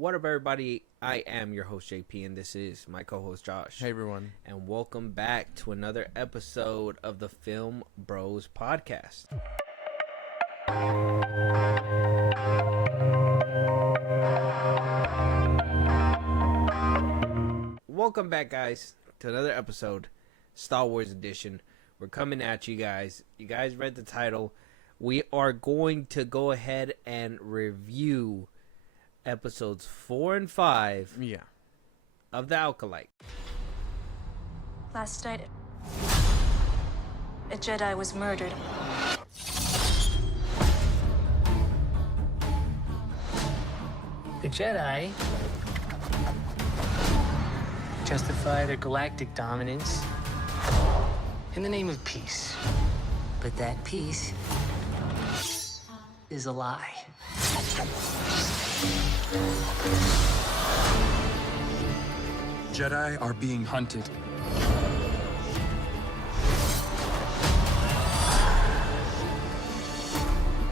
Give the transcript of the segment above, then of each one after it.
What up, everybody? I am your host, JP, and this is my co-host, Josh. Hey, everyone. And welcome back to another episode of the FilmBros podcast. Welcome back, guys, to another episode, Star Wars edition. We're coming at you guys. You guys read the title. We are going to go ahead and review episodes 4 and 5 of The Acolyte. Last night, a Jedi was murdered. The Jedi justify their galactic dominance in the name of peace. But that peace is a lie. Jedi are being hunted.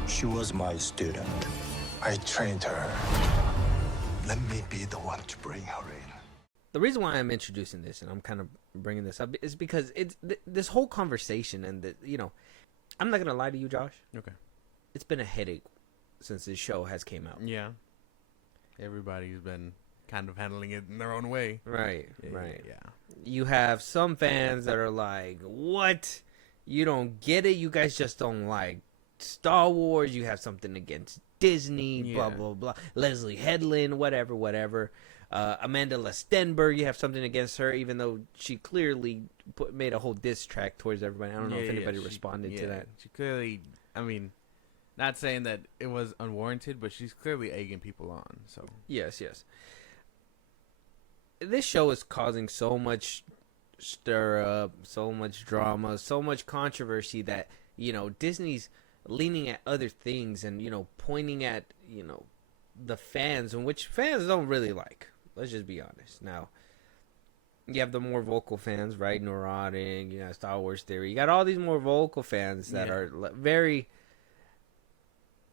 She was my student. I trained her. Let me be the one to bring her in. The reason why I'm introducing this and I'm kind of bringing this up is because it's this whole conversation and I'm not gonna lie to you, Josh. Okay. It's been a headache since this show has came out. Yeah. Everybody's been kind of handling it in their own way. Right. Yeah. You have some fans that are like, "What? You don't get it? You guys just don't like Star Wars. You have something against Disney, blah, blah, blah. Leslie Headland, whatever. Amanda Lestenberg, you have something against her, even though she clearly made a whole diss track towards everybody. I don't know if anybody responded to that. She clearly, not saying that it was unwarranted, but she's clearly egging people on. So Yes. This show is causing so much stir up, so much drama, so much controversy that, Disney's leaning at other things and, pointing at, the fans, and which fans don't really like. Let's just be honest. Now, you have the more vocal fans, right? Neurotic, Star Wars Theory. You got all these more vocal fans that are very,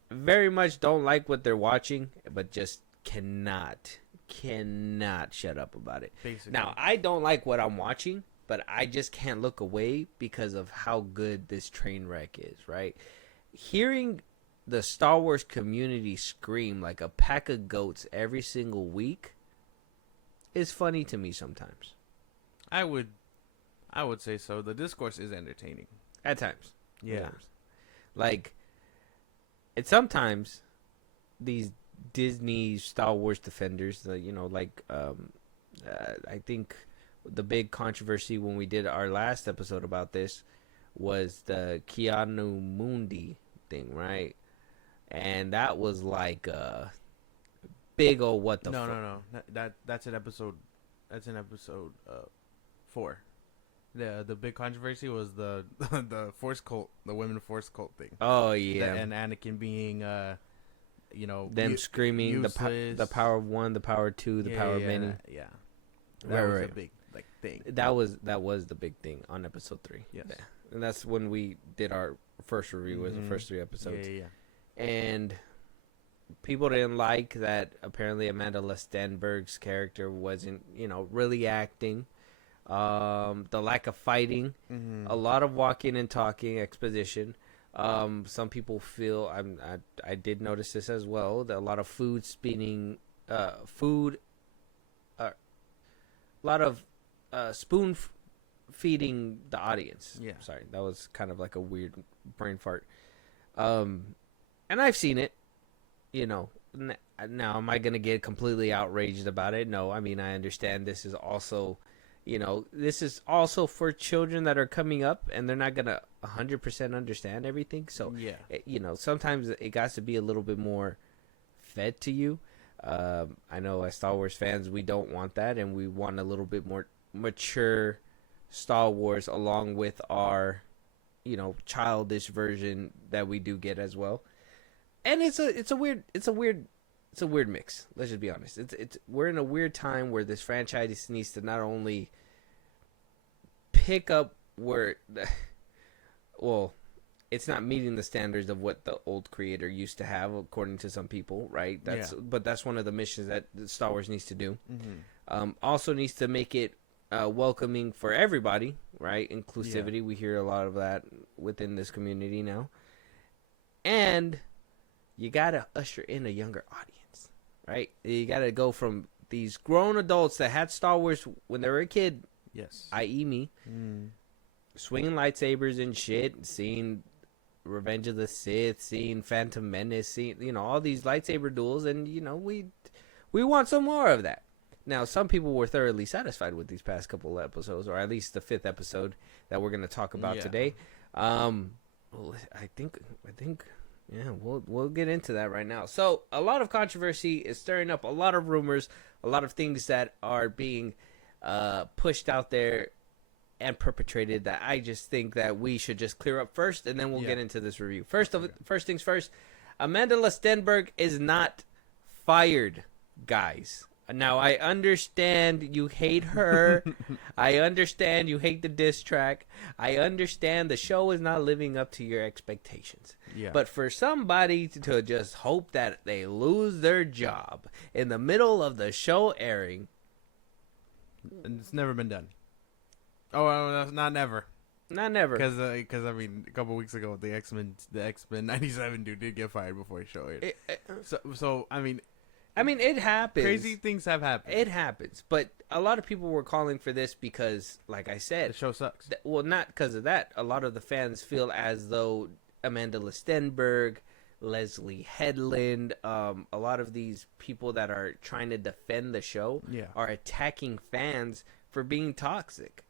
very much don't like what they're watching, but just cannot shut up about it. basically, Now, I don't like what I'm watching, but I just can't look away because of how good this train wreck is, right? Hearing the Star Wars community scream like a pack of goats every single week is funny to me sometimes. I would say so. The discourse is entertaining At times. Yeah. At times. Like, and sometimes these Disney Star Wars defenders, I think the big controversy when we did our last episode about this was the Keanu Mundi thing, right? And that was like a big old what the fuck. No. That's an episode. That's in episode 4. The big controversy was the force cult, the women force cult thing. Oh yeah, And Anakin being them screaming the power of one, the power of two, the power of many. Yeah, that was a big thing. That was the big thing on episode 3. Yes. Yeah. And that's when we did our first review. Was the first 3 episodes. Yeah. And people didn't like that. Apparently, Amanda Lestenberg's character wasn't, really acting. The lack of fighting, a lot of walking and talking, exposition. Some people feel I did notice this as well. That a lot of food spinning, a lot of spoon feeding the audience. Yeah. Sorry, that was kind of like a weird brain fart. And I've seen it, Now, am I going to get completely outraged about it? No, I understand this is also, for children that are coming up and they're not going to 100% understand everything. So, sometimes it got to be a little bit more fed to you. I know as Star Wars fans, we don't want that, and we want a little bit more mature Star Wars along with our, childish version that we do get as well. And it's a weird mix. Let's just be honest. We're in a weird time where this franchise needs to not only pick up where, well, it's not meeting the standards of what the old creator used to have, according to some people, right? But that's one of the missions that Star Wars needs to do. Also needs to make it welcoming for everybody, right? Inclusivity. We hear a lot of that within this community now. And you gotta usher in a younger audience, right? You gotta go from these grown adults that had Star Wars when they were a kid, i.e. me, swinging lightsabers and shit, seeing Revenge of the Sith, seeing Phantom Menace, seeing, all these lightsaber duels, and, we want some more of that. Now, some people were thoroughly satisfied with these past couple episodes, or at least the 5th episode that we're going to talk about today. I think, we'll get into that right now. So, a lot of controversy is stirring up a lot of rumors, a lot of things that are being pushed out there and perpetrated that I just think that we should just clear up first, and then we'll get into this review. First things first, Amanda Stenberg is not fired, guys. Now, I understand you hate her. I understand you hate the diss track. I understand the show is not living up to your expectations. Yeah. But for somebody to just hope that they lose their job in the middle of the show airing. It's never been done. Oh, not never. Not never. Because I mean, a couple weeks ago, the X-Men 97 dude did get fired before he showed it. So I mean, it happens. Crazy things have happened. It happens, but a lot of people were calling for this because, like I said, the show sucks. Well, not because of that. A lot of the fans feel as though Amanda Stenberg, Leslie Headland, a lot of these people that are trying to defend the show are attacking fans for being toxic.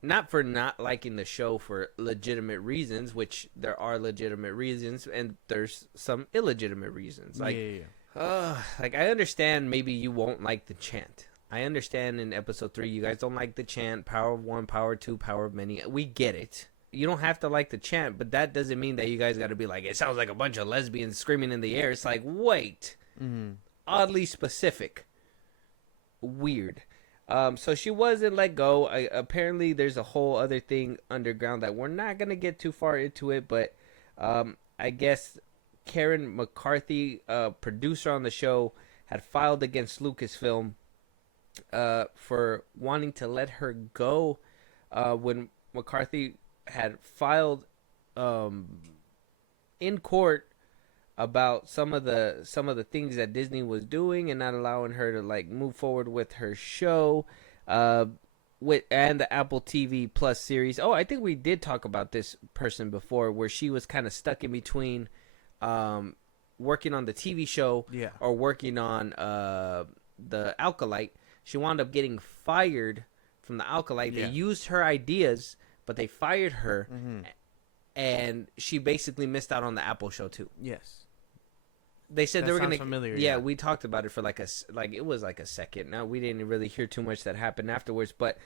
Not for not liking the show for legitimate reasons, which there are legitimate reasons, and there's some illegitimate reasons. Like, like I understand maybe you won't like the chant. I understand in episode 3 you guys don't like the chant, power of one, power of two, power of many. We get it. You don't have to like the chant, but that doesn't mean that you guys got to be like, it sounds like a bunch of lesbians screaming in the air. It's like, wait. Oddly specific. Weird. So she wasn't let go. Apparently, there's a whole other thing underground that we're not going to get too far into it, but I guess Karen McCarthy, producer on the show, had filed against Lucasfilm for wanting to let her go when McCarthy had filed in court about some of the things that Disney was doing and not allowing her to like move forward with her show and the Apple TV Plus series. Oh, I think we did talk about this person before, where she was kind of stuck in between working on the TV show or working on the Acolyte. She wound up getting fired from the Acolyte. They used her ideas, but they fired her, and she basically missed out on the Apple show too. Yes. They said they were going to familiar. Yeah, we talked about it for it was like a second. Now, we didn't really hear too much that happened afterwards, but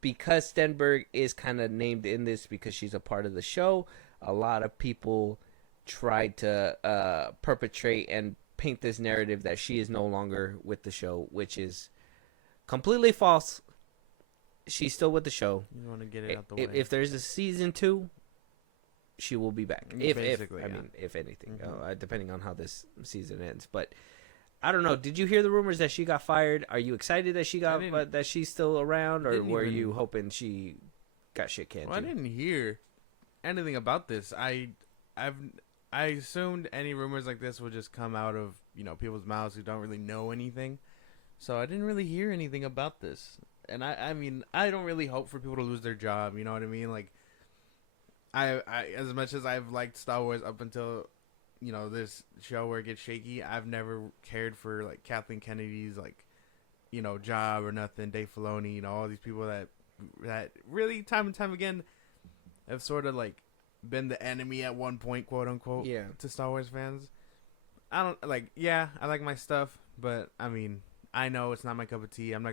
because Stenberg is kind of named in this because she's a part of the show, a lot of people tried to perpetrate and paint this narrative that she is no longer with the show, which is completely false. She's still with the show. You want to get it out the way. If there's a season 2, she will be back. If anything, depending on how this season ends. But I don't know. Did you hear the rumors that she got fired? Are you excited that that she's still around, or were you hoping she got shit canned? Well, I didn't hear anything about this. I assumed any rumors like this would just come out of people's mouths who don't really know anything. So I didn't really hear anything about this. And I mean, I don't really hope for people to lose their job. You know what I mean? Like, I as much as I've liked Star Wars up until, this show where it gets shaky, I've never cared for, like, Kathleen Kennedy's, like, job or nothing. Dave Filoni, all these people that really, time and time again, have sort of, like, been the enemy at one point, quote unquote, to Star Wars fans. I don't, like, I like my stuff, but, I mean, I know it's not my cup of tea. I'm not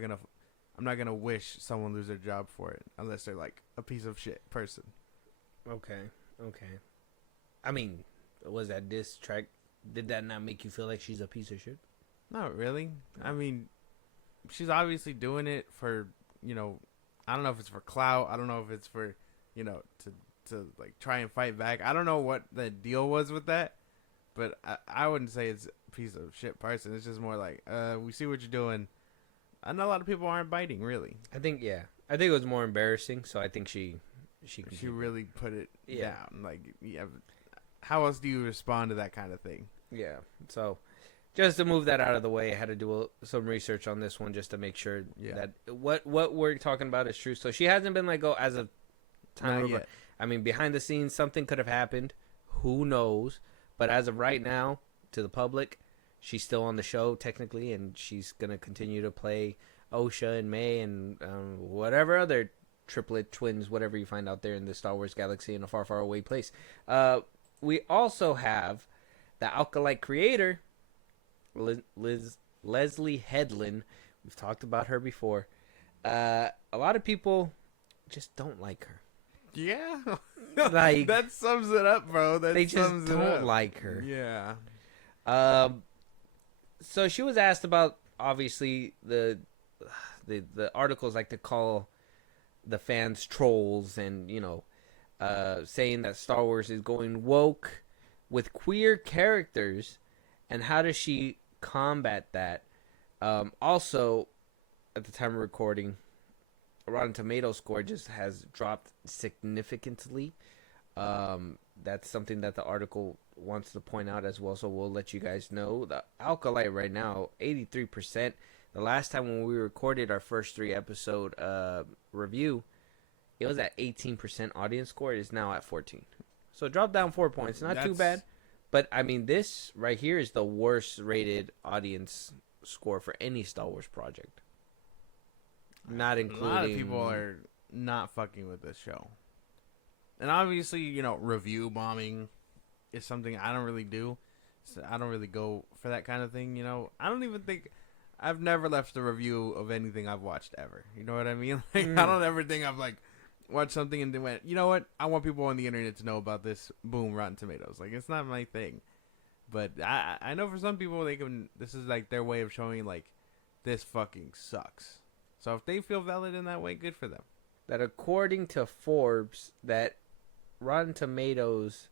gonna wish someone lose their job for it unless they're like a piece of shit person. Okay. I mean, was that diss track? Did that not make you feel like she's a piece of shit? Not really. I mean, she's obviously doing it for I don't know if it's for clout. I don't know if it's for to to like try and fight back. I don't know what the deal was with that, but I wouldn't say it's a piece of shit person. It's just more like, we see what you're doing. I know a lot of people aren't biting, really. I think it was more embarrassing. So I think she really put it down. Like, yeah. How else do you respond to that kind of thing? Yeah. So just to move that out of the way, I had to do some research on this one just to make sure that what we're talking about is true. So she hasn't been let go as of time. Not yet. I mean, behind the scenes, something could have happened. Who knows? But as of right now, to the public, she's still on the show technically, and she's gonna continue to play Osha and May and whatever other triplet twins, whatever you find out there in the Star Wars galaxy in a far, far away place. We also have the Acolyte creator, Leslie Headland. We've talked about her before. A lot of people just don't like her. Yeah, Like, that sums it up, bro. They just don't like her. Yeah. So she was asked about, obviously, the articles like to call the fans trolls, and saying that Star Wars is going woke with queer characters, and how does she combat that? Also, at the time of recording, Rotten Tomatoes score just has dropped significantly. That's something that the article wants to point out as well, so we'll let you guys know. The Acolyte right now, 83%. The last time when we recorded our first 3 episode review, it was at 18% audience score. It is now at 14. So it dropped down 4 points. Not too bad. But, I mean, this right here is the worst rated audience score for any Star Wars project. Not including... A lot of people are not fucking with this show. And obviously, review bombing is something I don't really do. So I don't really go for that kind of thing, I don't even think... I've never left a review of anything I've watched ever. You know what I mean? Like, I don't ever think I've, like, watched something and then went, you know what? I want people on the internet to know about this. Boom, Rotten Tomatoes. Like, it's not my thing. But I know for some people, this is, like, their way of showing, like, this fucking sucks. So if they feel valid in that way, good for them. That according to Forbes, that Rotten Tomatoes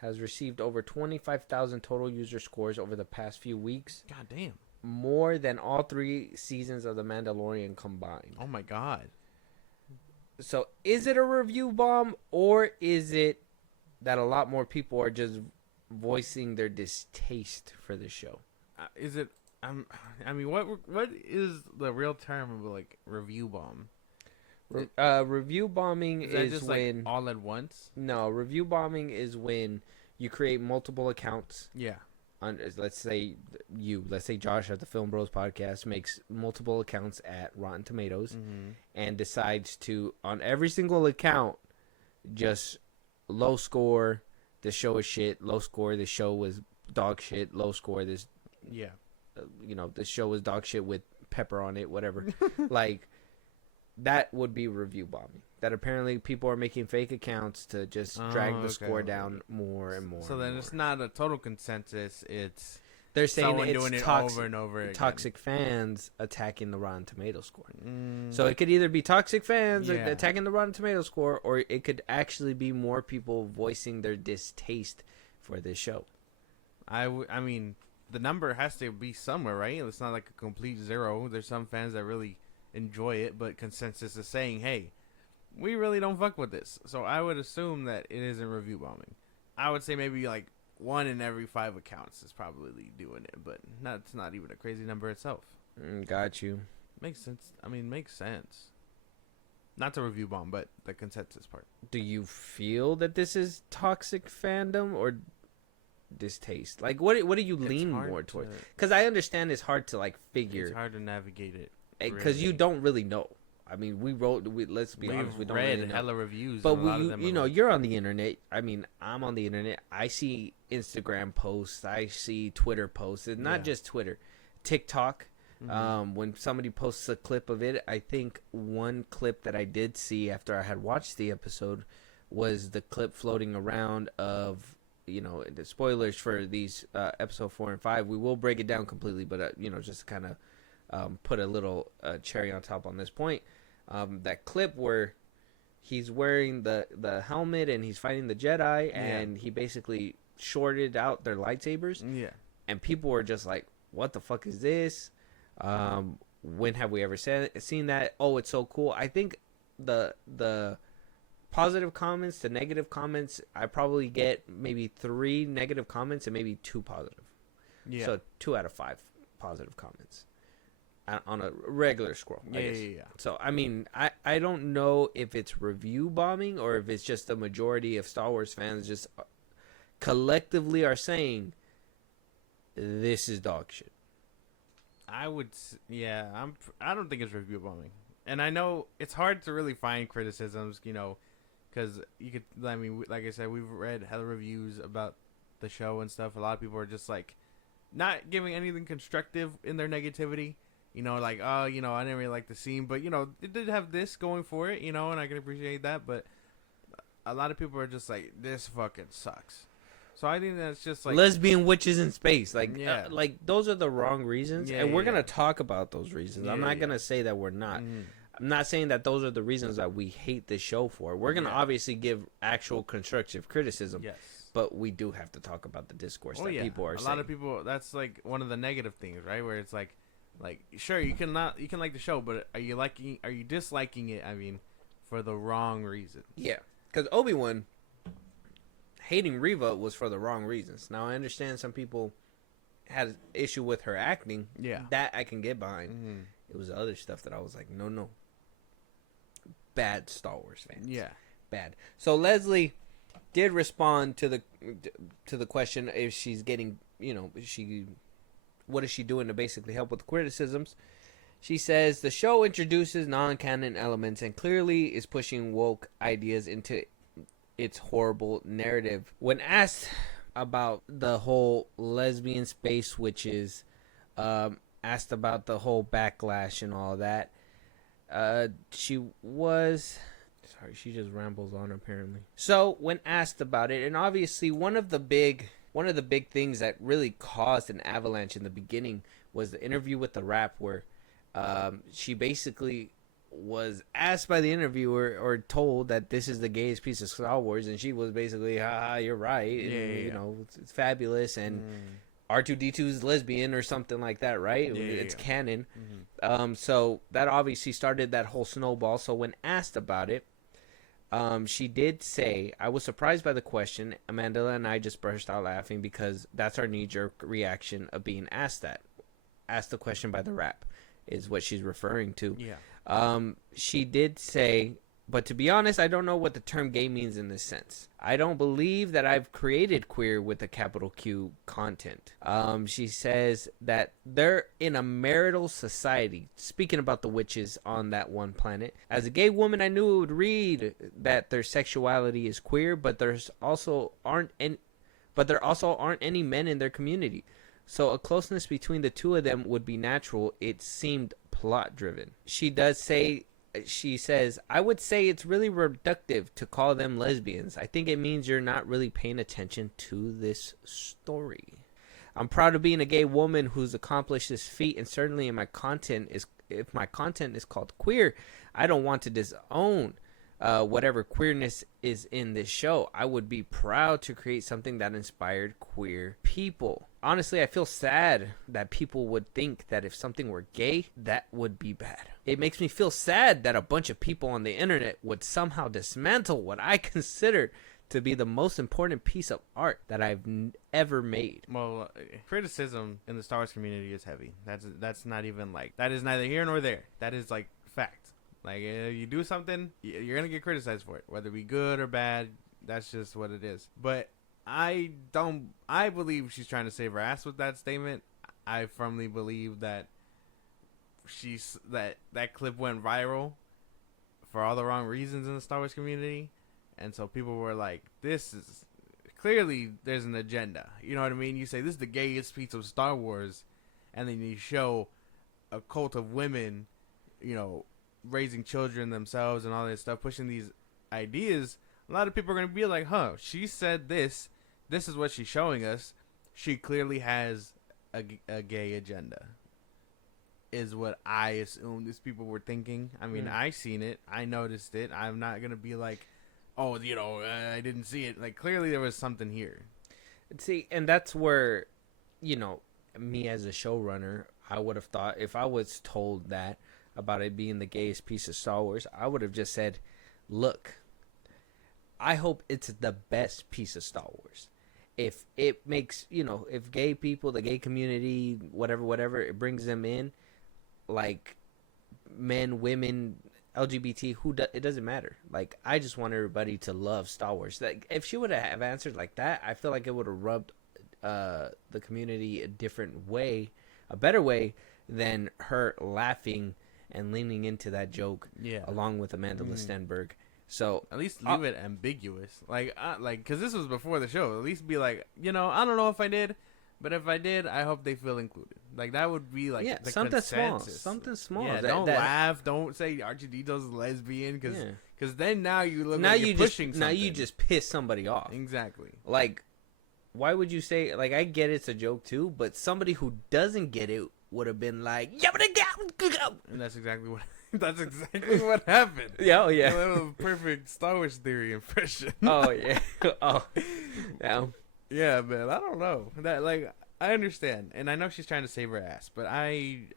has received over 25,000 total user scores over the past few weeks. God damn. More than all 3 seasons of The Mandalorian combined. Oh my god. So is it a review bomb, or is it that a lot more people are just voicing their distaste for the show? Is it... I mean, what is the real term of, like, review bomb? Review bombing is just when... like all at once? No, review bombing is when you create multiple accounts. Yeah. Let's say Josh at the FilmBros podcast makes multiple accounts at Rotten Tomatoes and decides to, on every single account, just low score, this show is shit, low score, this show was dog shit, low score, this... Yeah. This show was dog shit with pepper on it, whatever. Like, that would be review bombing. That apparently people are making fake accounts to just drag the score down more and more. So then it's not a total consensus. They're saying it's doing it toxic, over and over again. Toxic fans attacking the Rotten Tomatoes score. So it could either be toxic fans attacking the Rotten Tomatoes score, or it could actually be more people voicing their distaste for this show. I mean, the number has to be somewhere, right? It's not like a complete zero. There's some fans that really enjoy it, but consensus is saying, hey, we really don't fuck with this. So I would assume that it isn't review bombing. I would say maybe like 1 in every 5 accounts is probably doing it, but that's not even a crazy number itself. Got you. Makes sense. I mean, makes sense. Not to review bomb, but the consensus part. Do you feel that this is toxic fandom or distaste? Like, what do you lean more towards? Because I understand it's hard to, like, figure. It's hard to navigate it. Because you don't really know. I mean, let's be honest, we don't read really know. hella reviews, but you're on the internet. I mean, I'm on the internet. I see Instagram posts. I see Twitter posts. And not just Twitter, TikTok. When somebody posts a clip of it, I think one clip that I did see after I had watched the episode was the clip floating around of, the spoilers for these episode 4 and 5. We will break it down completely, but just kind of put a little cherry on top on this point. That clip where he's wearing the helmet and he's fighting the Jedi, and he basically shorted out their lightsabers. Yeah. And people were just like, what the fuck is this? When have we ever seen that? Oh, it's so cool. I think the positive comments to negative comments, I probably get maybe 3 negative comments and maybe 2 positive. Yeah. So 2 out of 5 positive comments on a regular scroll. Yeah. So, I mean, I don't know if it's review bombing or if it's just the majority of Star Wars fans just collectively are saying, this is dog shit. I don't think it's review bombing. And I know it's hard to really find criticisms, you know, because you could, I mean, like I said, we've read hella reviews about the show and stuff. A lot of people are just like not giving anything constructive in their negativity. You know, like, oh, you know, I didn't really like the scene, but, you know, it did have this going for it, you know, and I can appreciate that. But a lot of people are just like, this fucking sucks. So I think that's just like lesbian witches in space. Like, like those are the wrong reasons. And we're going to talk about those reasons. I'm not going to say that we're not. Mm-hmm. I'm not saying that those are the reasons that we hate this show for. We're going to obviously give actual constructive criticism. Yes. But we do have to talk about the discourse that people are saying. A lot of people, that's like one of the negative things, right? Where it's like, sure, you can like the show, but are you disliking it? I mean, for the wrong reasons. Yeah, because Obi-Wan hating Reva was for the wrong reasons. Now I understand some people had an issue with her acting. Yeah, that I can get behind. Mm-hmm. It was the other stuff that I was like, no, bad Star Wars fans. Yeah, bad. So Leslie did respond to the question if she's getting, you know, what is she doing to basically help with the criticisms? She says the show introduces non-canon elements and clearly is pushing woke ideas into its horrible narrative. When asked about the whole lesbian space witches, asked about the whole backlash and all that, she just rambles on apparently. So when asked about it, and obviously one of the big things that really caused an avalanche in the beginning was the interview with the Rap, where she basically was asked by the interviewer or told that this is the gayest piece of Star Wars, and she was basically, you're right, and, you know, it's fabulous, and R2-D2 is lesbian or something like that, right? It's canon. Mm-hmm. So that obviously started that whole snowball. So when asked about it, she did say, I was surprised by the question. Amanda and I just burst out laughing because that's our knee-jerk reaction of being asked that. Asked the question by the Rap is what she's referring to. Yeah. She did say, but to be honest, I don't know what the term gay means in this sense. I don't believe that I've created queer with a capital Q content. She says that they're in a marital society. Speaking about the witches on that one planet. As a gay woman, I knew it would read that their sexuality is queer, but there also aren't any men in their community. So a closeness between the two of them would be natural. It seemed plot driven. She says, I would say it's really reductive to call them lesbians. I think it means you're not really paying attention to this story. I'm proud of being a gay woman who's accomplished this feat, and certainly if my content is called queer, I don't want to disown whatever queerness is in this show. I would be proud to create something that inspired queer people. Honestly, I feel sad that people would think that if something were gay, that would be bad. It makes me feel sad that a bunch of people on the internet would somehow dismantle what I consider to be the most important piece of art that I've ever made. Well, criticism in the Star Wars community is heavy. That's not even like, that is neither here nor there. That is like fact. Like, you do something, you're going to get criticized for it. Whether it be good or bad, that's just what it is. But I believe she's trying to save her ass with that statement. I firmly believe that that clip went viral for all the wrong reasons in the Star Wars community. And so people were like, this is, clearly there's an agenda. You know what I mean? You say, this is the gayest piece of Star Wars, and then you show a cult of women, you know, raising children themselves and all this stuff, pushing these ideas. A lot of people are going to be like, she said this is what she's showing us. She clearly has a gay agenda. is what I assume these people were thinking. I mean, I seen it. I noticed it. I'm not going to be like, oh, I didn't see it. Like, clearly there was something here. See, and that's where, me as a showrunner, I would have thought, if I was told that about it being the gayest piece of Star Wars, I would have just said, look, I hope it's the best piece of Star Wars. If it makes, if gay people, the gay community, whatever, it brings them in, like men, women, LGBT, it doesn't matter. Like, I just want everybody to love Star Wars. Like, if she would have answered like that, I feel like it would have rubbed the community a different way, a better way than her laughing and leaning into that joke, along with Amanda Listenberg. So at least leave it ambiguous, like, because this was before the show. At least be like, I don't know if I did, but if I did, I hope they feel included. Like, that would be like the something consensus. Something small. Yeah, don't laugh. Don't say R2D2's lesbian, because then now you look now like you're pushing just, something. Now you just piss somebody off. Exactly. Like, why would you say, like, I get it's a joke too, but somebody who doesn't get it would have been like, and that's exactly what. That's exactly what happened. Yeah, That was a perfect Star Wars theory impression. Oh yeah. Oh, yeah. Yeah, man. I don't know. That, like, I understand, and I know she's trying to save her ass, but I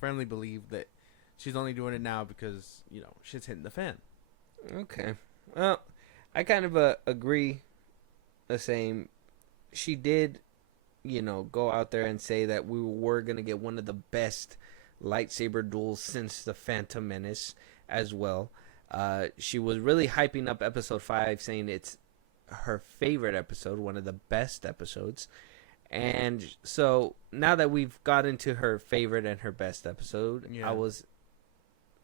firmly believe that she's only doing it now because shit's hitting the fan. Okay. Well, I kind of agree. The same. She did, go out there and say that we were gonna get one of the best lightsaber duels since the Phantom Menace as well. She was really hyping up episode 5, saying it's her favorite episode, one of the best episodes. And so now that we've got into her favorite and her best episode, I was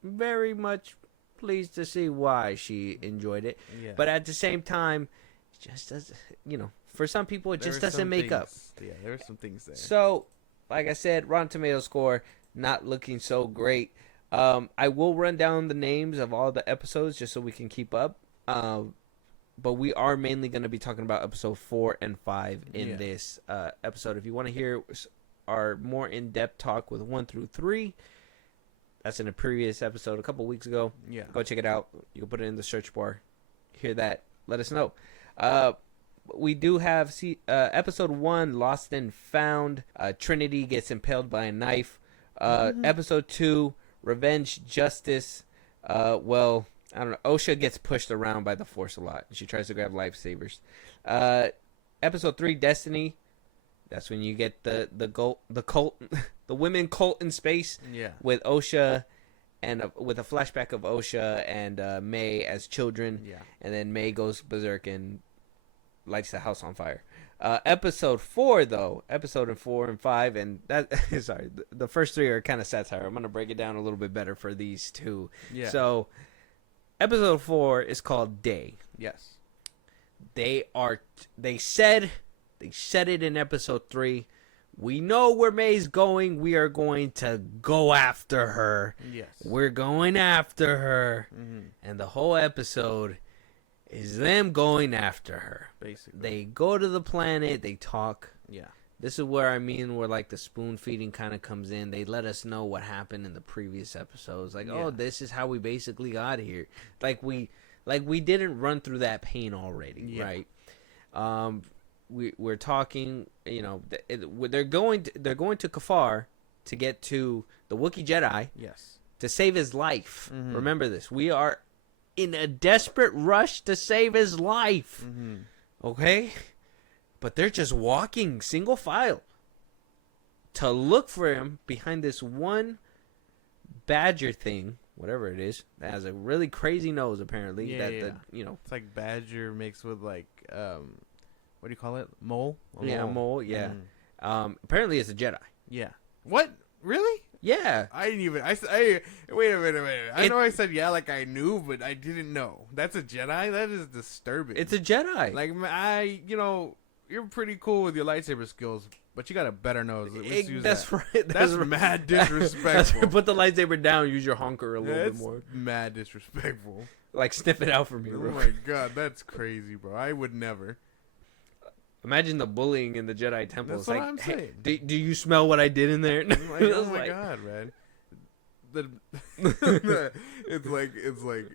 very much pleased to see why she enjoyed it. Yeah. But at the same time, it just doesn't, for some people, it just doesn't make up. Yeah, there are some things there. So, like I said, Rotten Tomatoes score, not looking so great. I will run down the names of all the episodes just so we can keep up. But we are mainly going to be talking about episode 4 and 5 in this episode. If you want to hear our more in-depth talk with 1 through 3, that's in a previous episode a couple weeks ago. Yeah, go check it out. You can put it in the search bar. Hear that? Let us know. We do have episode 1, Lost and Found. Trinity gets impaled by a knife. Episode 2, Revenge Justice. Well, I don't know. Osha gets pushed around by the Force a lot. She tries to grab lifesavers. Episode 3, Destiny. That's when you get the cult, the women cult in space. Yeah. With Osha, and with a flashback of Osha and May as children. Yeah. And then May goes berserk and lights the house on fire. Episode 4, though, episode 4 and 5, and that sorry, the first 3 are kind of satire. I'm gonna break it down a little bit better for these 2. Yeah. So, episode 4 is called Day. Yes. They said it in episode 3. We know where May's going. We are going to go after her. Yes. We're going after her. Mm-hmm. And the whole episode is them going after her. Basically. They go to the planet. They talk. Yeah. This is where where like the spoon feeding kind of comes in. They let us know what happened in the previous episodes. Like, oh, this is how we basically got here. Like we didn't run through that pain already, right? We're talking, they're going to Kafar to get to the Wookiee Jedi. Yes. To save his life. Mm-hmm. Remember this. We are in a desperate rush to save his life. Mm-hmm. Okay? But they're just walking single file to look for him behind this one badger thing, whatever it is, that has a really crazy nose apparently. It's like badger mixed with like what do you call it? Mole? Mole, yeah. Mm. Apparently it's a Jedi. Yeah. What? Really? Yeah. I didn't even. Wait a minute. I know I said yeah, like I knew, but I didn't know. That's a Jedi? That is disturbing. It's a Jedi. Like, you're pretty cool with your lightsaber skills, but you got a better nose. That's that. right. That's mad disrespectful. Put the lightsaber down. Use your honker a little bit more. Mad disrespectful. Like, sniff it out for me. Oh my god, that's crazy, bro. I would never. Imagine the bullying in the Jedi Temple. That's what I'm saying. Do you smell what I did in there? Like, oh my god, man. it's like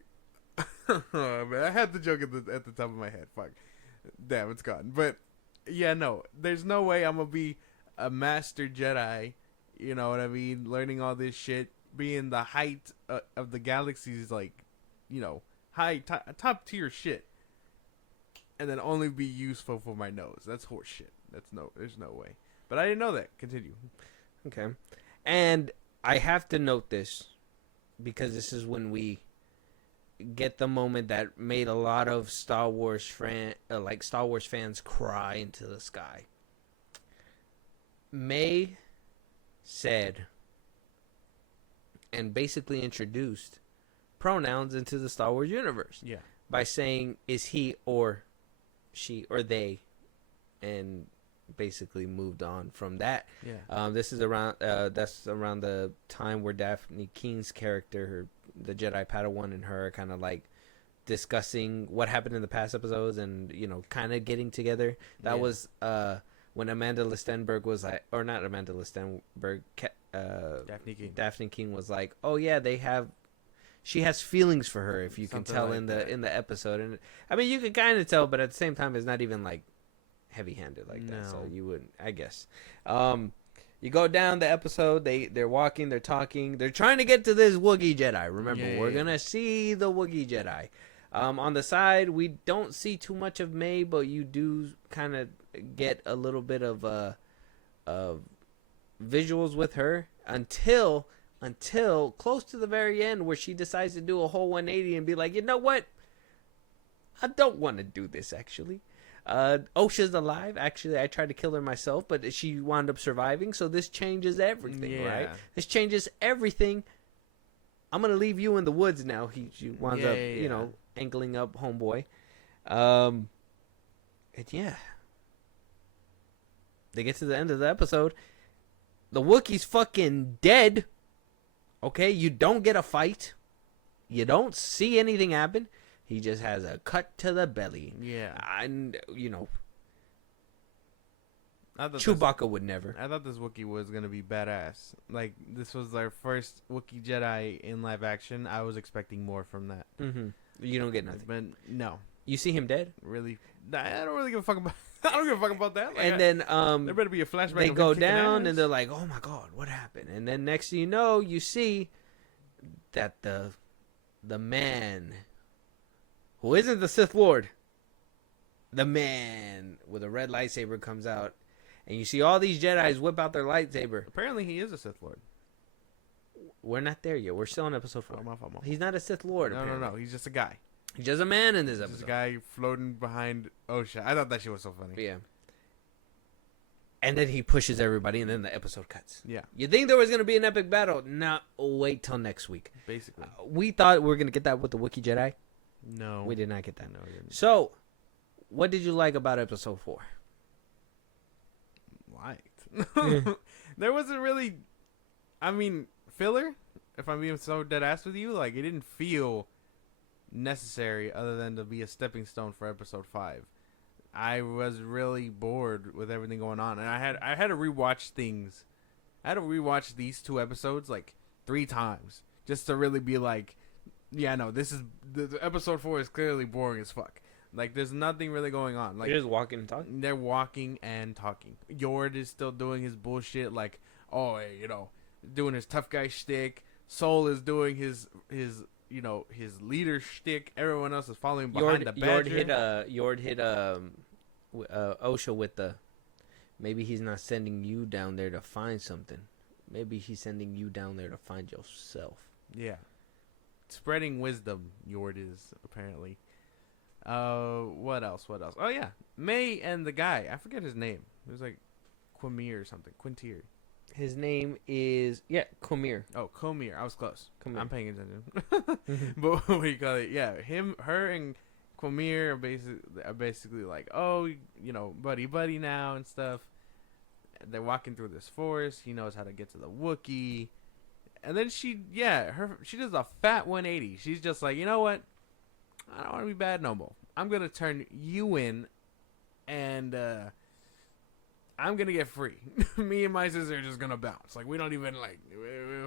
oh, man, I had the joke at the top of my head. Fuck, damn, it's gone. But yeah, no, there's no way I'm gonna be a master Jedi. You know what I mean? Learning all this shit, being the height of the galaxy's like, you know, top tier shit, and then only be useful for my nose. That's horse shit. There's no way. But I didn't know that. Continue. Okay, and I have to note this because this is when we get the moment that made a lot of Star Wars fans cry into the sky. May said and basically introduced pronouns into the Star Wars universe. Yeah. By saying is he or she or they, and basically moved on from that. Yeah. This is around that's around the time where Daphne Keen's character, the Jedi Padawan, and her kind of like discussing what happened in the past episodes and, you know, kind of getting together. That was when Amanda Listenberg was like, or not Amanda Listenberg, Daphne Keene was like, oh yeah, she has feelings for her, if you can tell like in the episode. And I mean, you can kind of tell, but at the same time, it's not even like heavy-handed like that. So you wouldn't, I guess. You go down the episode, they're walking, they're talking, they're trying to get to this Wookiee Jedi. Remember, we're gonna see the Wookiee Jedi. On the side, we don't see too much of May, but you do kind of get a little bit of visuals with her until close to the very end, where she decides to do a whole 180 and be like, you know what? I don't want to do this, actually. Osha's alive. Actually, I tried to kill her myself, but she wound up surviving, so this changes everything, right? This changes everything. I'm going to leave you in the woods now. She winds up, you know, angling up homeboy. And yeah. They get to the end of the episode. The Wookiee's fucking dead. Okay, you don't get a fight. You don't see anything happen. He just has a cut to the belly. Yeah. And, you know, Chewbacca would never. I thought this Wookiee was going to be badass. Like, this was our first Wookiee Jedi in live action. I was expecting more from that. Mm-hmm. You don't get nothing. But no. You see him dead? Really? I don't really give a fuck about I don't give a fuck about that. Like, and then there better be a flashback. They go down and they're like, oh my God, what happened? And then next thing you know, you see that the man who isn't the Sith Lord, the man with a red lightsaber comes out, and you see all these Jedis whip out their lightsaber. Apparently he is a Sith Lord. We're not there yet. We're still in episode 4. I'm off. He's not a Sith Lord. No. He's just a guy. He's just a man in this episode. Just a guy floating behind Osha. I thought that shit was so funny. Yeah. And then he pushes everybody, and then the episode cuts. Yeah. You think there was going to be an epic battle? No, wait till next week. Basically. We thought we were going to get that with the Wookiee Jedi. No. We did not get that. No, we didn't. So, what did you like about episode 4? Liked. There wasn't really, I mean, filler, if I'm being so dead ass with you. Like, it didn't feel necessary other than to be a stepping stone for episode 5. I was really bored with everything going on, and I had to rewatch things. I had to rewatch these 2 episodes like 3 times just to really be like, yeah, no, this is the episode 4 is clearly boring as fuck. Like, there's nothing really going on. Like, they're just walking and talking. They're walking and talking. Yord is still doing his bullshit, like, oh, hey, you know, doing his tough guy shtick. Soul is doing his you know, his leader shtick. Everyone else is following behind the badger. Yord hit Osha with the, maybe he's not sending you down there to find something. Maybe he's sending you down there to find yourself. Yeah. Spreading wisdom, Yord is, apparently. What else? Oh, yeah. May and the guy. I forget his name. It was like Quimir or something. Quintier. His name is, Quimir. Oh, Comir. I was close. Quimir. I'm paying attention. But what do you call it? Yeah, her and Quimir are basically like, oh, you know, buddy now and stuff. They're walking through this forest. He knows how to get to the Wookiee. And then she does a fat 180. She's just like, you know what? I don't want to be bad no more. I'm going to turn you in. And I'm gonna get free. Me and my sister are just gonna bounce. Like, we don't even, like,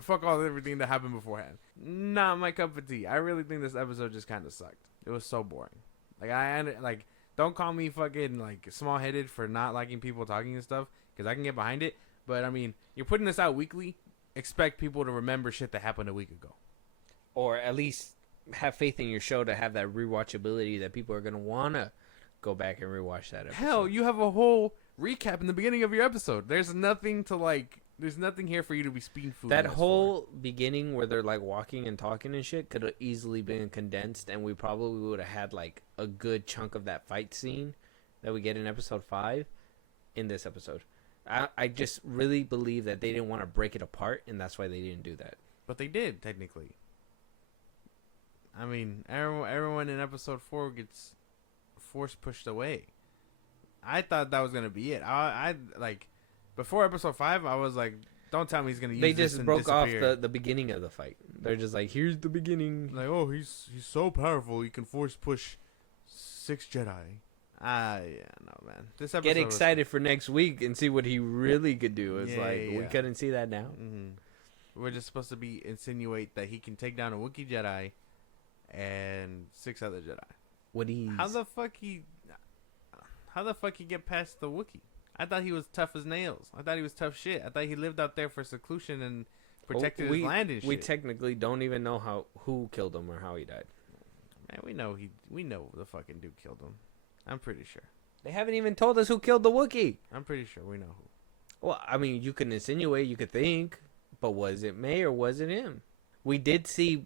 fuck everything that happened beforehand. Not my cup of tea. I really think this episode just kind of sucked. It was so boring. Like, don't call me fucking, like, small-headed for not liking people talking and stuff, because I can get behind it. But, I mean, you're putting this out weekly. Expect people to remember shit that happened a week ago. Or at least have faith in your show to have that rewatchability that people are gonna wanna go back and rewatch that episode. Hell, you have a whole recap in the beginning of your episode. There's nothing here for you to be spoon food. That whole beginning where they're like walking and talking and shit could have easily been condensed, and we probably would have had like a good chunk of that fight scene that we get in episode 5 in this episode. I just really believe that they didn't want to break it apart, and that's why they didn't do that. But they did, technically. I mean, everyone in episode 4 gets force pushed away. I thought that was gonna be it. I like before episode 5. I was like, don't tell me he's gonna use They this just and broke disappear. off the beginning of the fight. They're just like, here's the beginning. Like, oh, he's so powerful. He can force push 6 Jedi. Yeah, no, man. This episode Get excited for next week and see what he really could do. It's Yeah. we couldn't see that now. We're just supposed to insinuate that he can take down a Wookiee Jedi and 6 other Jedi. What he? How the fuck he get past the Wookiee? I thought he was tough as nails. I thought he was tough shit. I thought he lived out there for seclusion and protected his land and shit. We technically don't even know who killed him or how he died. Man, we know the fucking dude killed him. I'm pretty sure. They haven't even told us who killed the Wookiee. I'm pretty sure we know who. Well, I mean, you can insinuate, you could think, but was it May or was it him? We did see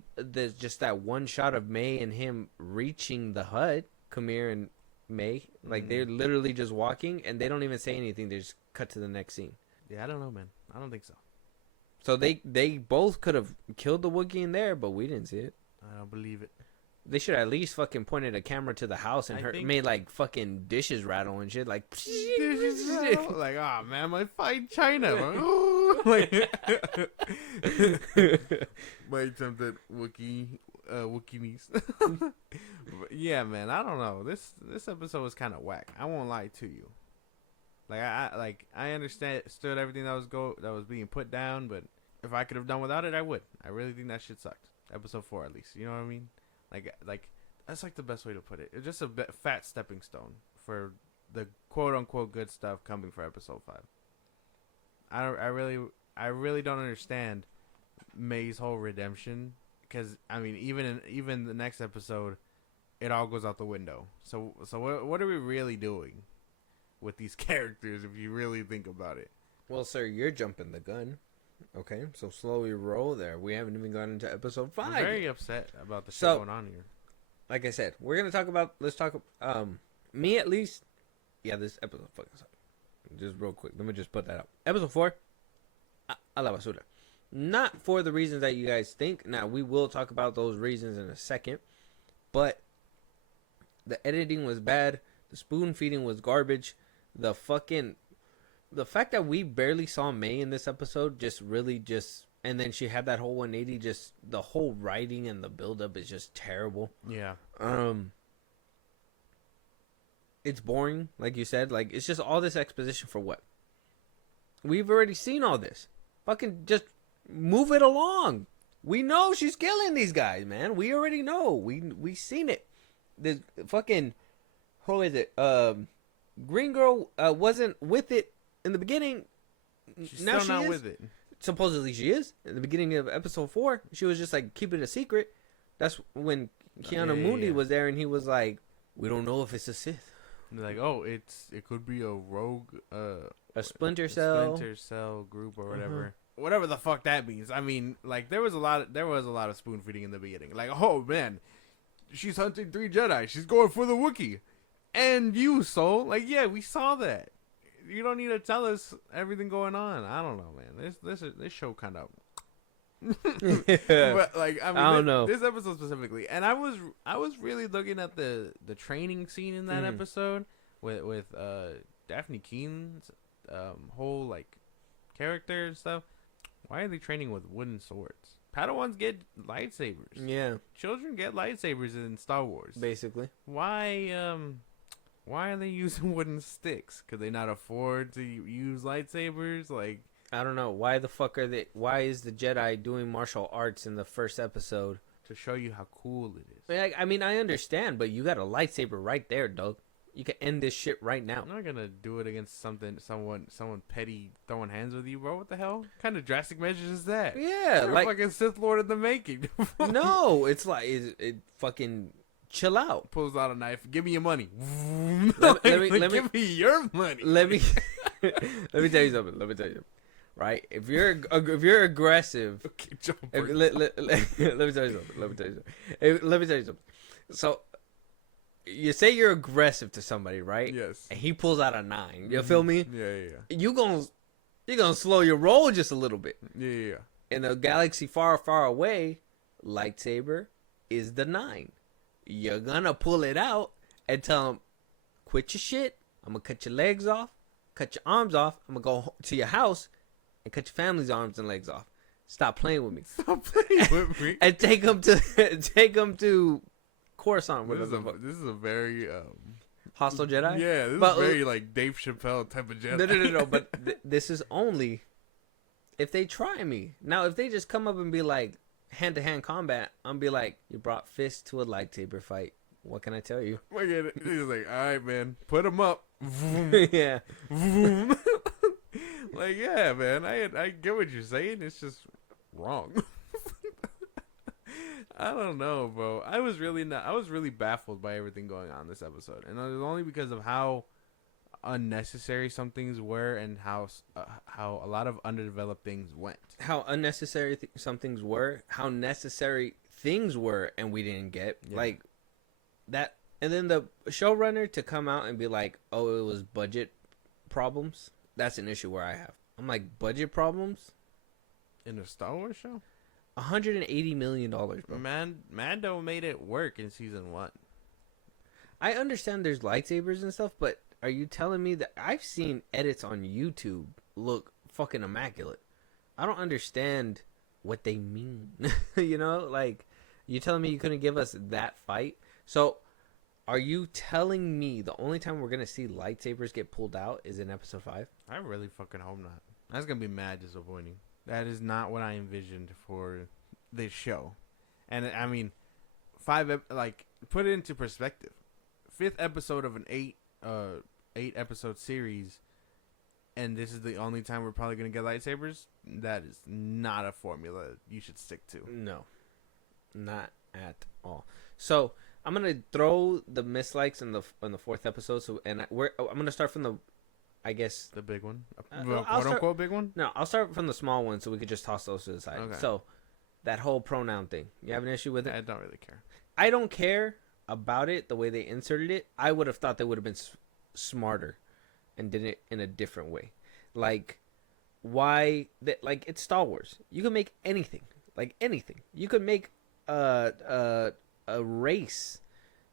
just that one shot of May and him reaching the hut, Kamir and May. Like, they're literally just walking, and they don't even say anything. They just cut to the next scene. Yeah, I don't know, man. I don't think so. So they both could have killed the Wookiee in there, but we didn't see it. I don't believe it. They should at least fucking pointed a camera to the house and made like fucking dishes rattle and shit. Like, like, oh man, my fine China. Like, my attempted Wookiee niece. Yeah, man, I don't know. This episode was kind of whack. I won't lie to you. Like, I understood everything that was being put down, but if I could have done without it, I would. I really think that shit sucked. Episode 4, at least. You know what I mean? Like that's like the best way to put it. It's just a fat stepping stone for the quote unquote good stuff coming for episode 5. I really don't understand May's whole redemption, because I mean even the next episode, it all goes out the window. So what are we really doing with these characters if you really think about it? Well, sir, you're jumping the gun. Okay, so slowly roll there. We haven't even gotten into episode 5. I'm very upset about the shit going on here. Like I said, let's talk me at least. Yeah, this episode fucking sucked. Just real quick, let me just put that up. Episode 4, a la basura. Not for the reasons that you guys think. Now, we will talk about those reasons in a second. But the editing was bad. The spoon feeding was garbage. The fact that we barely saw May in this episode and then she had that whole 180, just the whole writing and the buildup is just terrible. Yeah. It's boring, like you said. Like, it's just all this exposition for what? We've already seen all this. Fucking just move it along. We know she's killing these guys, man. We already know. We seen it. The fucking, who is it? Green Girl wasn't with it in the beginning. She's now still not with it. Supposedly she is. In the beginning of episode 4, she was just like keeping it a secret. That's when Keanu Mundi was there, and he was like, "We don't know if it's a Sith." And they're like, "Oh, it could be a rogue, a splinter cell group or whatever." Whatever the fuck that means. I mean, like, there was a lot of spoon feeding in the beginning. Like, oh man, she's hunting 3 Jedi. She's going for the Wookiee. And you, Soul. Like, yeah, we saw that. You don't need to tell us everything going on. I don't know, man. This show kind of. But like, I mean, I don't know this episode specifically, and I was really looking at the training scene in that episode with Daphne Keen's whole like character and stuff. Why are they training with wooden swords? Padawans get lightsabers. Yeah, children get lightsabers in Star Wars. basically. Why why are they using wooden sticks? Could they not afford to use lightsabers? Like, I don't know. Why the fuck are they? Why is the Jedi doing martial arts in the first episode? to show you how cool it is. I mean, I understand, but you got a lightsaber right there, dog. You can end this shit right now. I'm not gonna do it against someone petty throwing hands with you, bro. What the hell? What kind of drastic measures is that? Yeah, You're like a fucking Sith Lord in the making. no, it's like it fucking chill out. Pulls out a knife. Give me your money. Let me give me your money. let me let me tell you something. Right? If you're aggressive, Okay, jump. let me tell you something. So you say you're aggressive to somebody, right? Yes. And he pulls out a 9. You feel me? Yeah. You're gonna slow your roll just a little bit. Yeah. In a galaxy far, far away, lightsaber is the 9. You're gonna pull it out and tell him, quit your shit. I'm gonna cut your legs off, cut your arms off. I'm gonna go to your house and cut your family's arms and legs off. Stop playing with me. Stop playing with me. And take them to Coruscant. This is a very Hostile Jedi. yeah. This is very like Dave Chappelle type of Jedi. No. But this is only if they try me. Now, if they just come up and be like hand-to-hand combat, I'm be like, you brought fists to a lightsaber fight. What can I tell you? Look at it. He's like, all right, man, put him up. Yeah. Like, yeah, man, I get what you're saying. It's just wrong. I don't know, bro. I was really baffled by everything going on this episode, and it was only because of how unnecessary some things were and how a lot of underdeveloped things went. How unnecessary some things were, how necessary things were, and we didn't get like that. And then the showrunner to come out and be like, "Oh, it was budget problems." That's an issue where I have. I'm like, budget problems In a Star Wars show, $180 million, bro. Mando made it work in season 1. I understand there's lightsabers and stuff, but are you telling me that I've seen edits on YouTube look fucking immaculate? I don't understand what they mean. You know, like, you telling me you couldn't give us that fight? So, are you telling me the only time we're gonna see lightsabers get pulled out is in episode 5? I really fucking hope not. That's gonna be mad disappointing. That is not what I envisioned for this show. And I mean, put it into perspective. 5th episode of an 8 episode series, and this is the only time we're probably gonna get lightsabers. That is not a formula you should stick to. No, not at all. So I'm gonna throw the mislikes in the 4th episode. So I'm gonna start from the, I guess, the big one, quote unquote big one. No, I'll start from the small one so we could just toss those to the side. Okay. So that whole pronoun thing, you have an issue with it? I don't really care. I don't care about it the way they inserted it. I would have thought they would have been smarter and did it in a different way. Like, why that? Like, it's Star Wars. You can make anything, like anything. You could make a race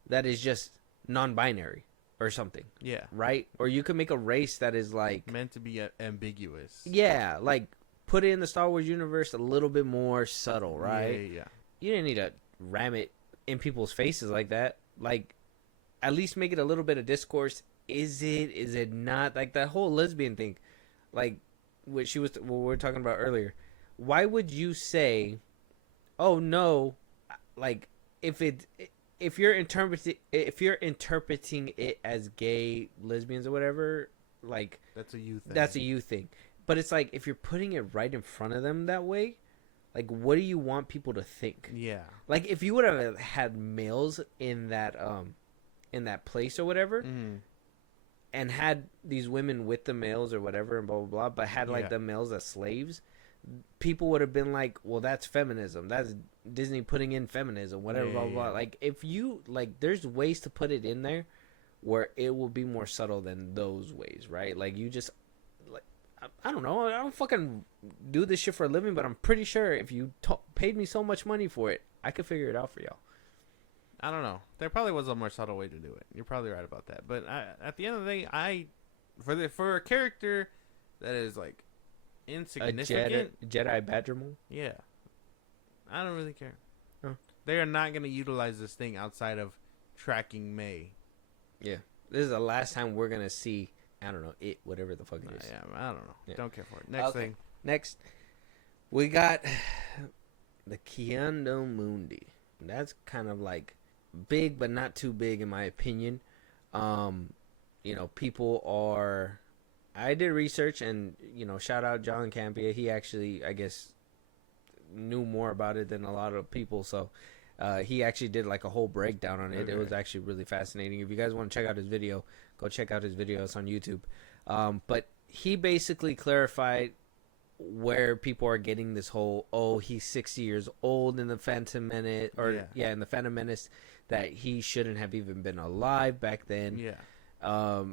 that is just non-binary or something. Yeah. Right? Or you could make a race that is like meant to be ambiguous. Yeah, like put it in the Star Wars universe a little bit more subtle, right? Yeah. You didn't need to ram it in people's faces like that. Like, at least make it a little bit of discourse. Is it not? Like that whole lesbian thing, like what we were talking about earlier. Why would you say, "Oh no," like if you're interpreting it as gay lesbians or whatever, like that's a you thing. That's a you thing. But it's like if you're putting it right in front of them that way, like what do you want people to think? Yeah. Like if you would have had males in that place or whatever, and had these women with the males or whatever and blah blah blah, but had like the males as slaves, people would have been like, well, that's feminism. That's Disney putting in feminism, whatever, blah blah. Like if you like, there's ways to put it in there where it will be more subtle than those ways, right? Like you just like, I don't know. I don't fucking do this shit for a living, but I'm pretty sure if you paid me so much money for it, I could figure it out for y'all. I don't know. There probably was a more subtle way to do it. You're probably right about that. But at the end of the day, for a character that is like insignificant, a Jedi Badgermole. Yeah, I don't really care. Huh. They are not going to utilize this thing outside of tracking May. Yeah, This is the last time we're gonna see. I don't know it, whatever the fuck it is. Yeah, I don't know. Yeah. Don't care for it. Next thing. Next, we got the Kiando Mundi. That's kind of like big, but not too big in my opinion. People are. I did research, and shout out John Campia. He actually, I guess, knew more about it than a lot of people. So, he actually did like a whole breakdown on it. Okay. It was actually really fascinating. If you guys want to check out his video, go check out his video. It's on YouTube. But he basically clarified where people are getting this whole, he's 60 years old in the Phantom Menace, in the Phantom Menace, that he shouldn't have even been alive back then. Yeah.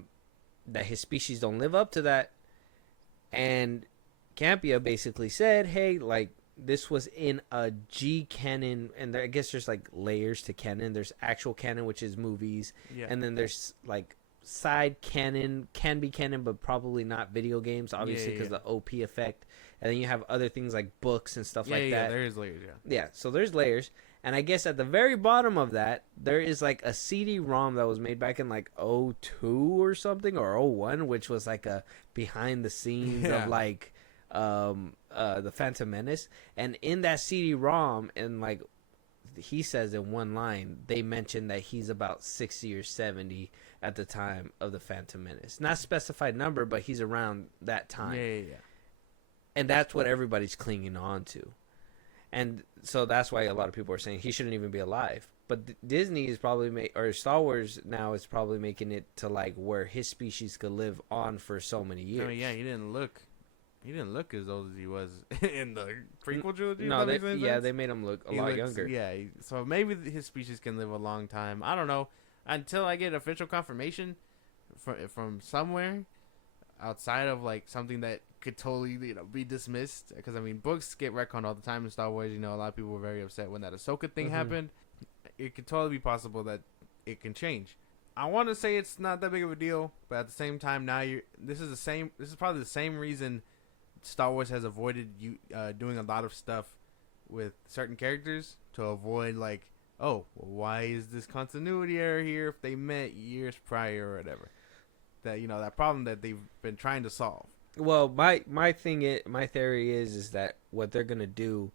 That his species don't live up to that. And Campia basically said, hey, like, this was in a G canon, and I guess there's like layers to canon. There's actual canon, which is movies, and then there's like side canon, can be canon, but probably not video games, obviously, because the OP effect. And then you have other things like books and stuff like that. Yeah, there is layers, Yeah, so there's layers. And I guess at the very bottom of that, there is like a CD-ROM that was made back in like 02 or something, or 01, which was like a behind the scenes of like the Phantom Menace. And in that CD-ROM, and like he says in one line, they mentioned that he's about 60 or 70 at the time of the Phantom Menace. Not specified number, but he's around that time. Yeah. And that's what everybody's clinging on to. And so that's why a lot of people are saying he shouldn't even be alive. But Disney is probably or Star Wars now is probably making it to like where his species could live on for so many years. I mean, yeah, he didn't look as old as he was in the prequel trilogy. No, they made him look a lot younger. Yeah, so maybe his species can live a long time. I don't know until I get official confirmation from somewhere outside of like something that could totally be dismissed, because I mean books get retconned all the time in Star Wars. A lot of people were very upset when that Ahsoka thing happened. It could totally be possible that it can change. I want to say it's not that big of a deal, but at the same time, now this is probably the same reason Star Wars has avoided doing a lot of stuff with certain characters, to avoid like, why is this continuity error here if they met years prior or whatever. That that problem that they've been trying to solve. Well, my theory is that what they're gonna do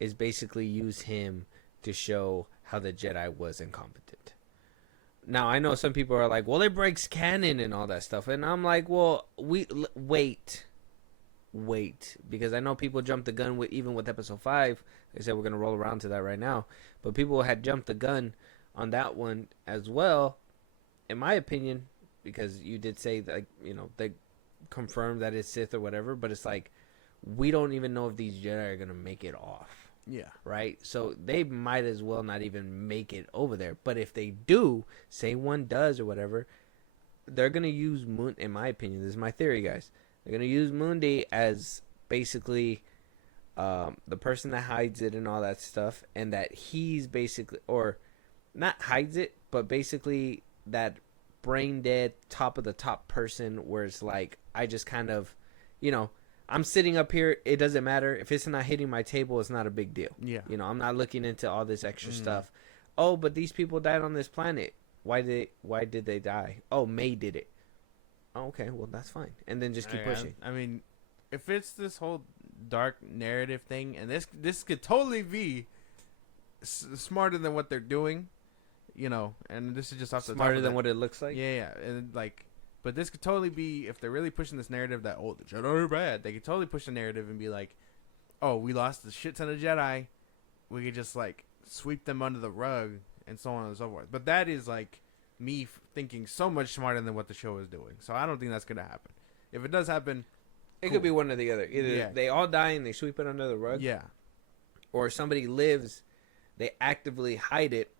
is basically use him to show how the Jedi was incompetent. Now I know some people are like, well, it breaks canon and all that stuff, and I'm like, well, wait, because I know people jumped the gun even with Episode 5. They said we're gonna roll around to that right now, but people had jumped the gun on that one as well, in my opinion, because you did say that, they confirmed that it's Sith or whatever, but it's like we don't even know if these Jedi are gonna make it off. Yeah. Right? So they might as well not even make it over there. But if they do, say one does or whatever, they're gonna use in my opinion, this is my theory, guys. They're gonna use Mundi as basically the person that hides it and all that stuff, and that he's basically, or not hides it, but basically that brain dead top of the top person where it's like, I just kind of, I'm sitting up here, it doesn't matter if it's not hitting my table, it's not a big deal. Yeah, I'm not looking into all this extra stuff. Oh, but these people died on this planet. Why did they die? Oh, May did it. Oh, okay, well that's fine, and then just keep pushing. I mean, if it's this whole dark narrative thing, and this could totally be smarter than what they're doing. And this is just off the top smarter than what it looks like. Yeah, and like, but this could totally be, if they're really pushing this narrative that the Jedi are bad, they could totally push the narrative and be like, we lost a shit ton of Jedi, we could just like sweep them under the rug and so on and so forth. But that is like me thinking so much smarter than what the show is doing. So I don't think that's gonna happen. If it does happen, it could be one or the other. Either they all die and they sweep it under the rug, or somebody lives, they actively hide it.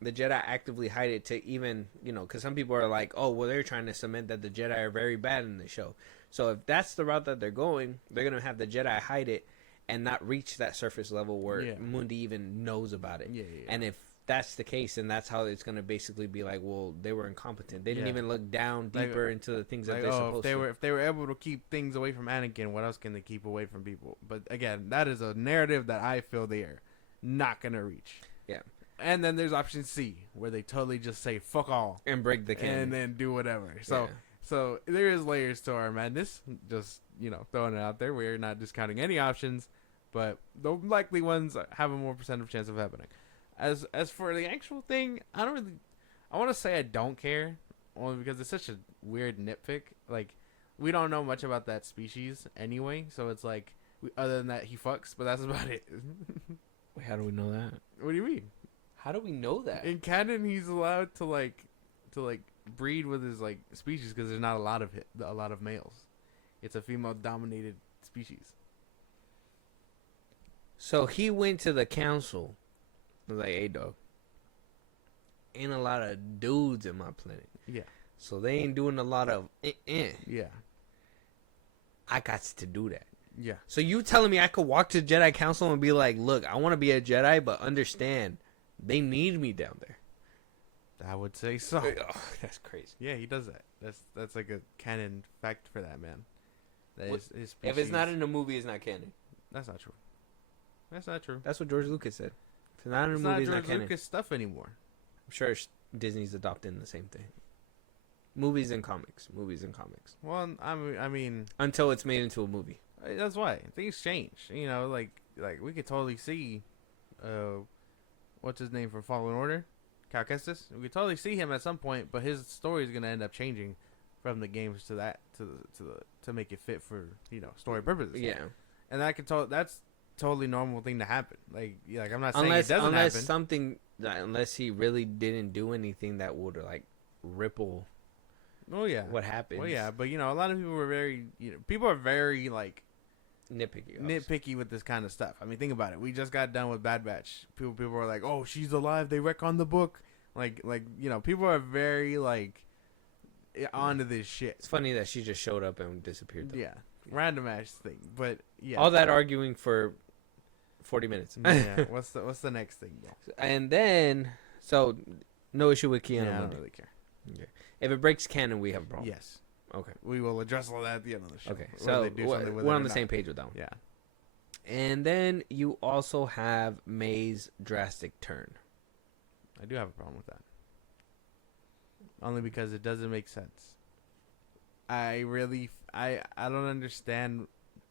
The Jedi actively hide it to even, because some people are like, they're trying to cement that the Jedi are very bad in the show. So if that's the route that they're going, they're going to have the Jedi hide it and not reach that surface level where Mundi even knows about it. And if that's the case, and that's how it's going to basically be like, well, they were incompetent. They didn't even look down deeper into the things that they're supposed to. If they were able to keep things away from Anakin, what else can they keep away from people? But again, that is a narrative that I feel they are not going to reach. Yeah. And then there's option C, where they totally just say fuck all and break the canon and then do whatever. So there is layers to our madness. Just throwing it out there. We're not discounting any options, but the likely ones have a more percentage chance of happening. As for the actual thing, I want to say I don't care, only because it's such a weird nitpick. Like, we don't know much about that species anyway, so it's like, other than that he fucks, but that's about it. Wait, how do we know that? What do you mean? How do we know that? In canon, he's allowed to breed with his species because there's not a lot of males. It's a female dominated species. So he went to the council. Was like, hey dog, ain't a lot of dudes in my planet. Yeah. So they ain't doing a lot of Yeah. I got to do that. Yeah. So you telling me I could walk to Jedi Council and be like, look, I want to be a Jedi, but understand, they need me down there. I would say so. Oh, that's crazy. Yeah, he does that. That's like a canon fact for that man. His if it's not in the movie, it's not canon. That's not true. That's not true. That's what George Lucas said. If it's not in the movie, it's not canon. Lucas stuff anymore. I'm sure Disney's adopting the same thing. Movies and comics. Well, I mean, until it's made into a movie. That's why things change. Like we could totally see, what's his name from Fallen Order, Cal Kestis. We could totally see him at some point, but his story is gonna end up changing from the games to that to make it fit for story purposes. Yeah, and that's totally normal thing to happen. Like I'm not saying it doesn't happen. Unless he really didn't do anything that would ripple. Oh yeah, what happened? Well yeah, but a lot of people were very people are very nitpicky with this kind of stuff. I mean, think about it. We just got done with Bad Batch. People were like, "Oh, she's alive. They wreck on the book." People are very onto this shit. It's funny that she just showed up and disappeared, though. Yeah, random ass thing. But yeah, all that arguing for 40 minutes. Yeah. What's the next thing, though? And then, so no issue with Keanu. I don't really care. Okay. If it breaks canon, we have a problem. Yes. Okay. We will address all that at the end of the show. Okay. So we're on the same page with that one. Yeah. And then you also have May's drastic turn. I do have a problem with that. Only because it doesn't make sense. I don't understand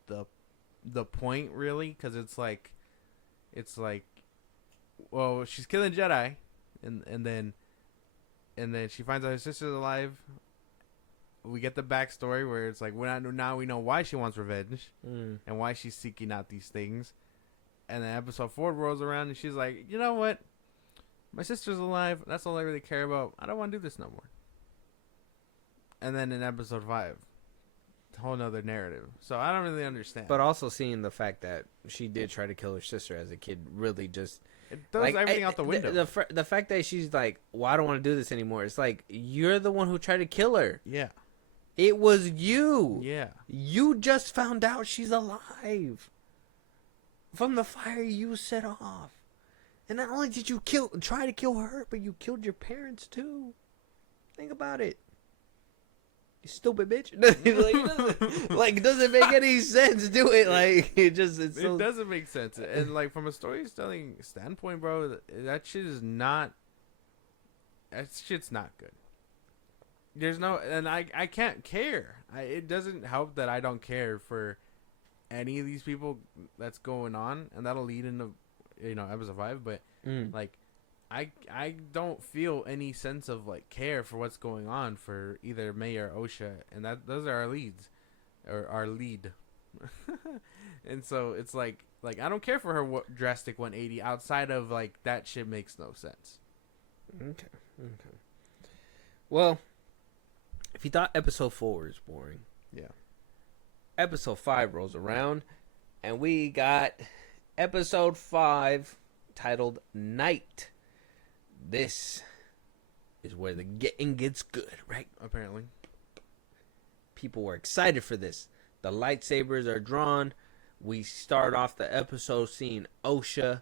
the point really, because it's like, well, she's killing Jedi, and then she finds out her sister's alive. We get the backstory where it's like, now we know why she wants revenge and why she's seeking out these things. And then episode 4 rolls around and she's like, you know what? My sister's alive. That's all I really care about. I don't want to do this no more. And then in episode 5, a whole nother narrative. So I don't really understand. But also seeing the fact that she did try to kill her sister as a kid really just... It throws everything out the window. The fact that she's like, well, I don't want to do this anymore. It's like, you're the one who tried to kill her. Yeah. It was you. Yeah. You just found out she's alive from the fire you set off. And not only did you try to kill her, but you killed your parents too. Think about it. You stupid bitch. It doesn't make any sense, do it? It doesn't make sense. And from a storytelling standpoint, bro, that shit's not good. There's no, and I can't care. It doesn't help that I don't care for any of these people that's going on, and that'll lead into episode 5. But I don't feel any sense of care for what's going on for either May or Osha, and those are our leads, or our lead. And so it's like I don't care for her drastic 180 outside of that shit makes no sense. Okay. Well, if you thought episode 4 is boring, yeah, episode 5 rolls around, and we got episode 5 titled Night. This is where the getting gets good, right? Apparently. People were excited for this. The lightsabers are drawn. We start off the episode seeing Osha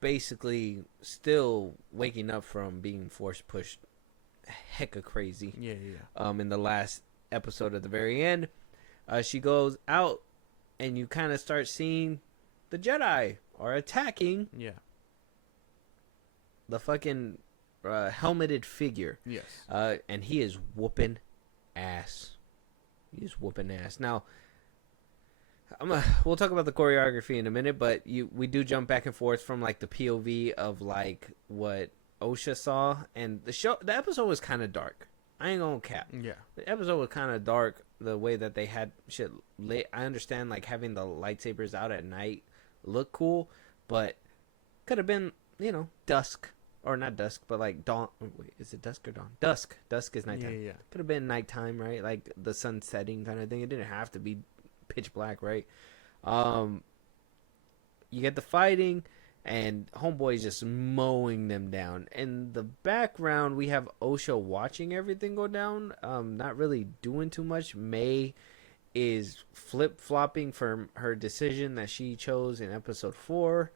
basically still waking up from being force pushed hecka crazy. Yeah. In the last episode at the very end. She goes out and you kind of start seeing the Jedi are attacking. Yeah. the fucking helmeted figure. Yes. And he is whooping ass. He is whooping ass. Now, we'll talk about the choreography in a minute, but we do jump back and forth from like the POV of like what OSHA saw, and the episode was kind of dark. I ain't gonna cap. Yeah. The episode was kind of dark. The way that they had shit lit. I understand like having the lightsabers out at night look cool, but could have been, dusk. Or not dusk, but like dawn. Wait, is it dusk or dawn? Dusk. Dusk is nighttime. Yeah. Could have been nighttime, right? Like the sun setting kind of thing. It didn't have to be pitch black, right? You get the fighting, and Homeboy's just mowing them down. In the background, we have Osha watching everything go down. Not really doing too much. May is flip-flopping from her decision that she chose in episode 4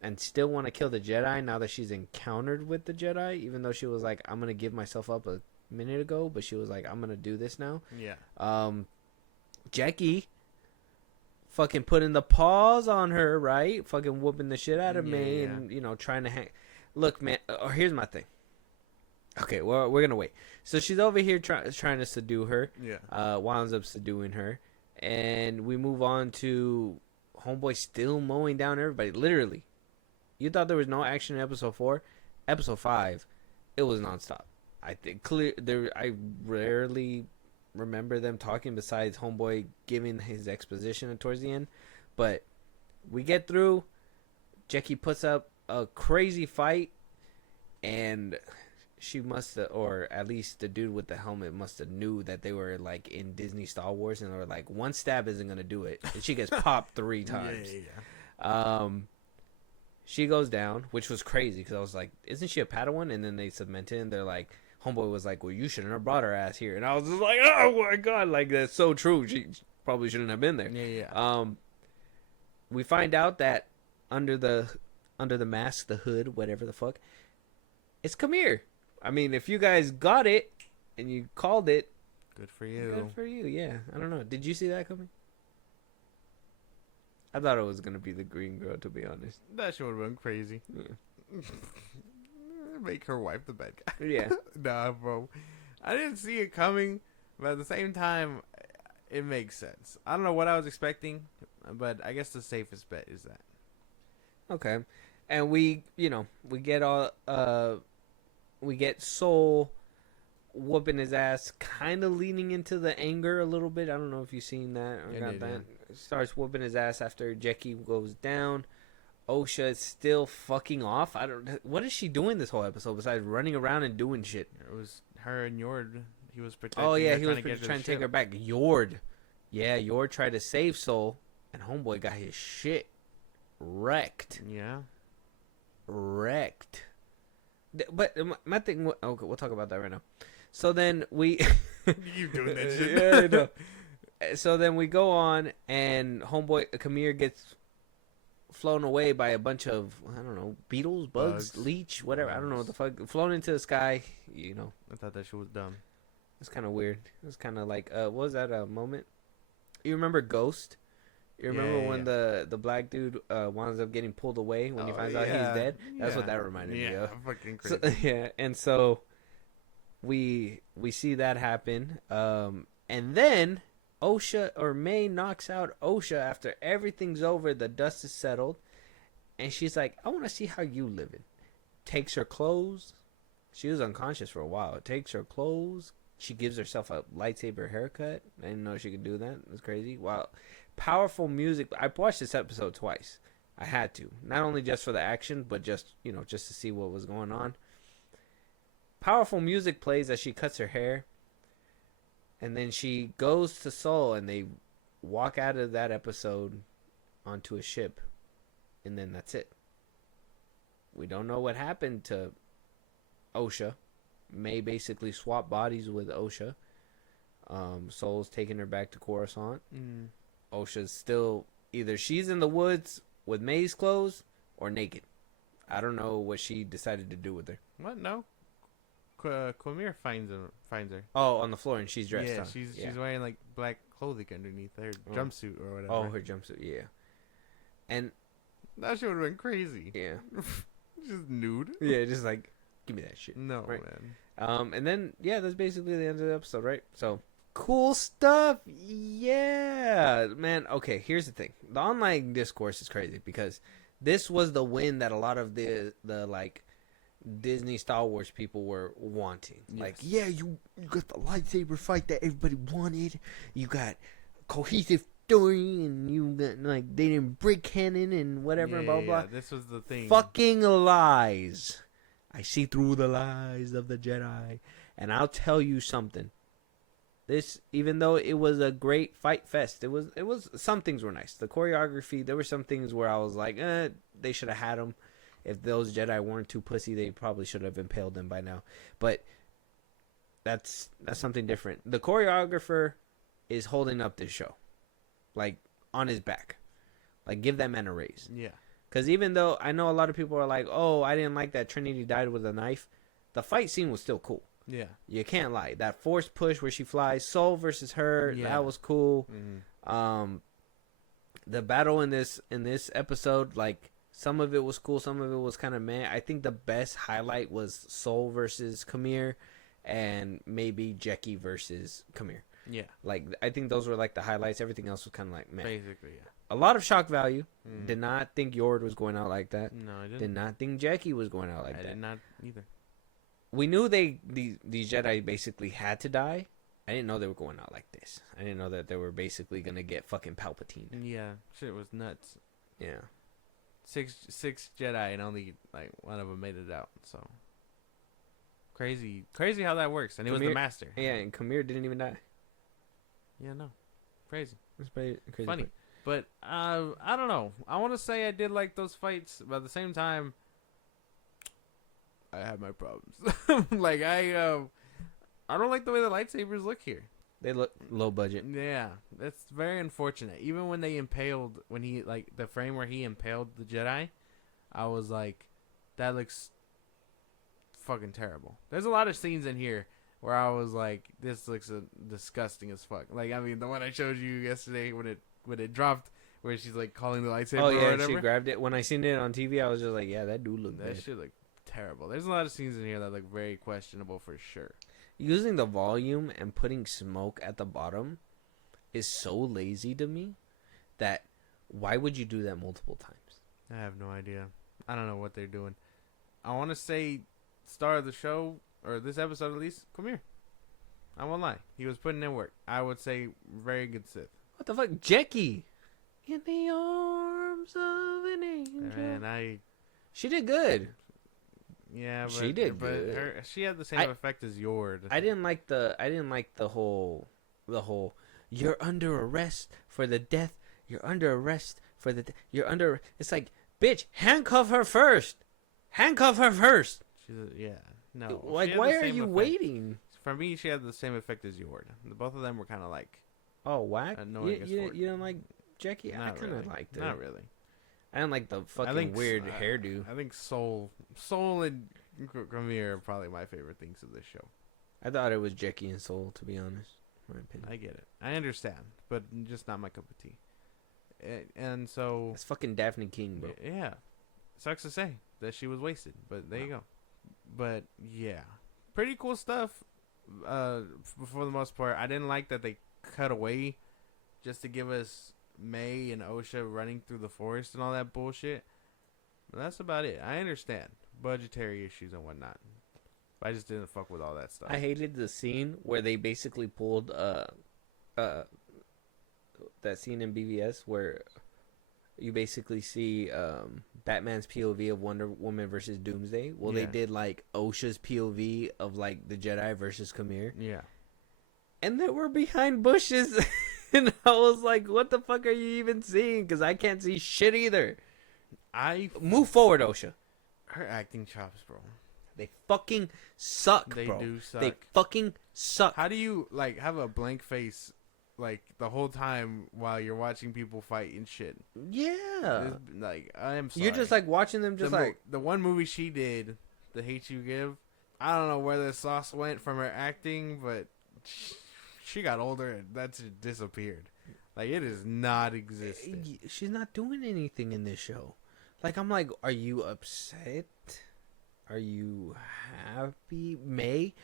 and still want to kill the Jedi now that she's encountered with the Jedi, even though she was like, I'm going to give myself up a minute ago, but she was like, I'm going to do this now. Yeah. Jackie fucking putting the paws on her, right? Fucking whooping the shit out of me and, trying to hang. Look, man, here's my thing. Okay, well, we're going to wait. So she's over here trying to subdue her. Yeah. Winds up subduing her. And we move on to Homeboy still mowing down everybody. Literally. You thought there was no action in episode 4? Episode 5, it was nonstop. I think I rarely remember them talking besides Homeboy giving his exposition towards the end. But we get through. Jackie puts up a crazy fight, and she must have, or at least the dude with the helmet must have knew that they were like in Disney Star Wars, and they were like, one stab isn't gonna do it, and she gets popped 3 times. Yeah. She goes down, which was crazy because I was like, isn't she a Padawan? And then they cemented, and they're like, Homeboy was like, well, you shouldn't have brought her ass here. And I was just like, oh my God, like that's so true. She probably shouldn't have been there. Yeah. We find out that under the mask, the hood, whatever the fuck, it's Kamir. I mean, if you guys got it and you called it, good for you. Good for you. Yeah. I don't know. Did you see that coming? I thought it was gonna be the green girl, to be honest. That shit would have been crazy. Yeah. Make her wife the bad guy. Yeah. Nah, bro. I didn't see it coming, but at the same time, it makes sense. I don't know what I was expecting, but I guess the safest bet is that. Okay. And we get Soul whooping his ass, kind of leaning into the anger a little bit. I don't know if you've seen that. Starts whooping his ass after Jackie goes down. Osha is still fucking off. What is she doing this whole episode besides running around and doing shit? It was her and Yord. He was protecting. Oh yeah, her, he was trying to take her back. Yord tried to save Soul, and Homeboy got his shit wrecked. Yeah, wrecked. But my thing. Okay, we'll talk about that right now. So then we. You doing that shit? Yeah, I know. So then we go on, and Homeboy Kamir gets flown away by a bunch of, I don't know, beetles, bugs, leech, whatever. I don't know what the fuck. Flown into the sky, I thought that shit was dumb. It's kind of weird. It was kind of like, what was that moment? You remember Ghost? You remember when the black dude winds up getting pulled away when he finds out he's dead? That's what that reminded me of. Fucking crazy. So, and so we see that happen. And then Osha or May knocks out Osha after everything's over, the dust is settled, and she's like, I want to see how you living. Takes her clothes. She was unconscious for a while. Takes her clothes. She gives herself a lightsaber haircut. I didn't know she could do that. It was crazy. Wow. Powerful music. I watched this episode twice. I had to. Not only just for the action, but just to see what was going on. Powerful music plays as she cuts her hair. And then she goes to Seoul, and they walk out of that episode onto a ship. And then that's it. We don't know what happened to Osha. May basically swap bodies with Osha. Soul's taking her back to Coruscant. Osha's still, either she's in the woods with May's clothes or naked. I don't know what she decided to do with her. What? No. Quamir finds her. Oh, on the floor, and she's dressed. Yeah, huh? she's wearing like black clothing underneath her jumpsuit or whatever. Oh, her jumpsuit, yeah. And that shit would have been crazy. Yeah. Just nude. Yeah, just like give me that shit. No, right? man. And then yeah, that's basically the end of the episode, right? So cool stuff. Yeah, man. Okay, here's the thing. The online discourse is crazy because this was the win that a lot of the like Disney Star Wars people were wanting. Yes. Like, yeah, you got the lightsaber fight that everybody wanted. You got cohesive story, and you got like they didn't break canon and whatever, blah blah. This was the thing. Fucking lies. I see through the lies of the Jedi, and I'll tell you something. This, even though it was a great fight fest, it was some things were nice. The choreography, there were some things where I was like, they should have had them. If those Jedi weren't too pussy, they probably should have impaled them by now. But that's something different. The choreographer is holding up this show, like on his back. Like, give that man a raise. Yeah. Because even though I know a lot of people are like, oh, I didn't like that Trinity died with a knife, the fight scene was still cool. Yeah. You can't lie. That force push where she flies, Soul versus her, that was cool. Mm-hmm. The battle in this episode, like, some of it was cool, some of it was kind of meh. I think the best highlight was Soul versus Kamir, and maybe Jackie versus Kamir. Yeah. Like, I think those were like the highlights. Everything else was kind of like meh. Basically, yeah. A lot of shock value. Did not think Yord was going out like that. No, I didn't. Did not think Jackie was going out like that. I did not either. We knew these Jedi basically had to die. I didn't know they were going out like this. I didn't know that they were basically gonna get fucking Palpatine. Yeah, shit was nuts. Yeah. Six Jedi and only like one of them made it out. So crazy how that works. And it was the Master. Yeah, and Kamir didn't even die. Yeah, no, crazy. It's pretty crazy. Funny, but I don't know. I want to say I did like those fights, but at the same time, I have my problems. Like I don't like the way the lightsabers look here. They look low budget. Yeah, that's very unfortunate. Even when they impaled, when he like the frame where he impaled the Jedi, I was like, that looks fucking terrible. There's a lot of scenes in here where I was like, this looks disgusting as fuck. Like, I mean, the one I showed you yesterday when it dropped, where she's like calling the lightsaber. Oh yeah, or whatever. she grabbed it. When I seen it on TV, I was just like, yeah, that dude looked that bad. shit looked terrible. There's a lot of scenes in here that look very questionable for sure. Using the volume and putting smoke at the bottom is so lazy to me that why would you do that multiple times? I have no idea. I don't know what they're doing. I want to say star of the show, or this episode at least, come here. I won't lie. He was putting in work. I would say very good Sith. What the fuck? Jackie! In the arms of an angel. And she did good. Yeah, but she did good. She had the same effect as Yord. I didn't like the whole you're under arrest for the death. You're under arrest for the you're under. It's like, bitch, handcuff her first. Handcuff her first. No. Like, why are you waiting? For me, she had the same effect as Yord. Both of them were kind of like, oh, whack. You don't like Jackie? I kind of liked it. Not really. I didn't like the fucking weird hairdo. I think Soul and Kamir are probably my favorite things of this show. I thought it was Jackie and Soul, to be honest. My opinion. I get it. I understand, but just not my cup of tea. And so it's fucking Daphne King, bro. Yeah, sucks to say that she was wasted, but there you go. But yeah, pretty cool stuff. For the most part, I didn't like that they cut away just to give us May and Osha running through the forest and all that bullshit. But that's about it. I understand budgetary issues and whatnot. But I just didn't fuck with all that stuff. I hated the scene where they basically pulled that scene in BVS where you basically see Batman's POV of Wonder Woman versus Doomsday. Well, they did like Osha's POV of like the Jedi versus Kamir. Yeah. And they were behind bushes. And I was like, what the fuck are you even seeing? Because I can't see shit either. Move forward, Osha. Her acting chops, bro. They fucking suck, bro. They do suck. They fucking suck. How do you, like, have a blank face, like, the whole time while you're watching people fight and shit? Yeah. Like, I am sorry. You're just, like, watching them just, the one movie she did, The Hate You Give, I don't know where the sauce went from her acting, but she got older and that just disappeared. Like, it is not existing. She's not doing anything in this show. Like, I'm like, are you upset? Are you happy? May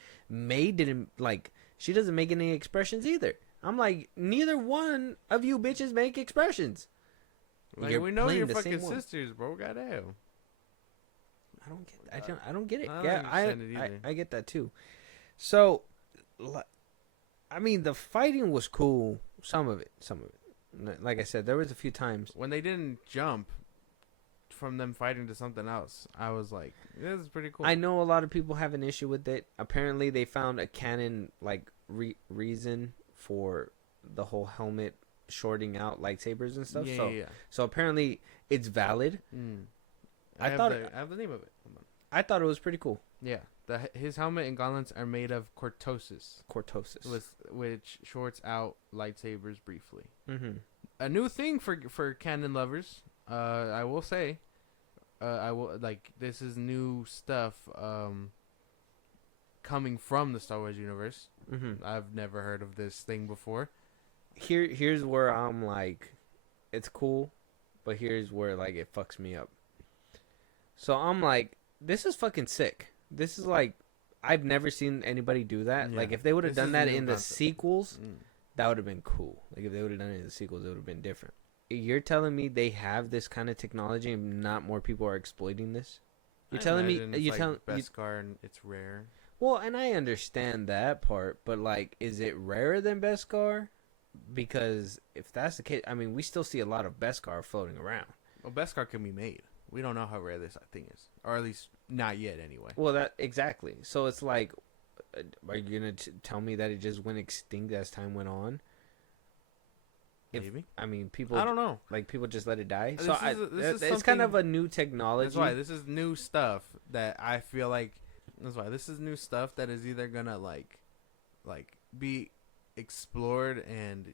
didn't, like, she doesn't make any expressions either. I'm like, neither one of you bitches make expressions. Like, we know you're fucking sisters, bro. Goddamn. I don't get it. I don't Yeah, understand it either. I get that too. So, I mean, the fighting was cool. Some of it. Like I said, there was a few times when they didn't jump from them fighting to something else. I was like, this is pretty cool. I know a lot of people have an issue with it. Apparently, they found a canon like reason for the whole helmet shorting out lightsabers and stuff. So apparently, it's valid. I have the name of it. Hold on. I thought it was pretty cool. Yeah, his helmet and gauntlets are made of cortosis, which shorts out lightsabers briefly. Mm-hmm. A new thing for canon lovers. I will say, this is new stuff. Coming from the Star Wars universe. Mm-hmm. I've never heard of this thing before. Here's where I'm like, it's cool, but here's where like it fucks me up. So I'm like, this is fucking sick. This is like, I've never seen anybody do that. Yeah. Like, if they would have done that in the sequels, that would have been cool. Like, if they would have done it in the sequels, it would have been different. You're telling me they have this kind of technology and not more people are exploiting this? You're telling me Beskar and it's rare. Well, and I understand that part, but like, is it rarer than Beskar? Because if that's the case, I mean, we still see a lot of Beskar floating around. Well, Beskar can be made. We don't know how rare this thing is, or at least not yet, anyway. Well, that exactly. So it's like, are you gonna tell me that it just went extinct as time went on? Maybe. I mean, people. I don't know. Like, people just let it die. It's kind of a new technology. That's why this is new stuff that I feel like. That's why this is new stuff that is either gonna like be explored and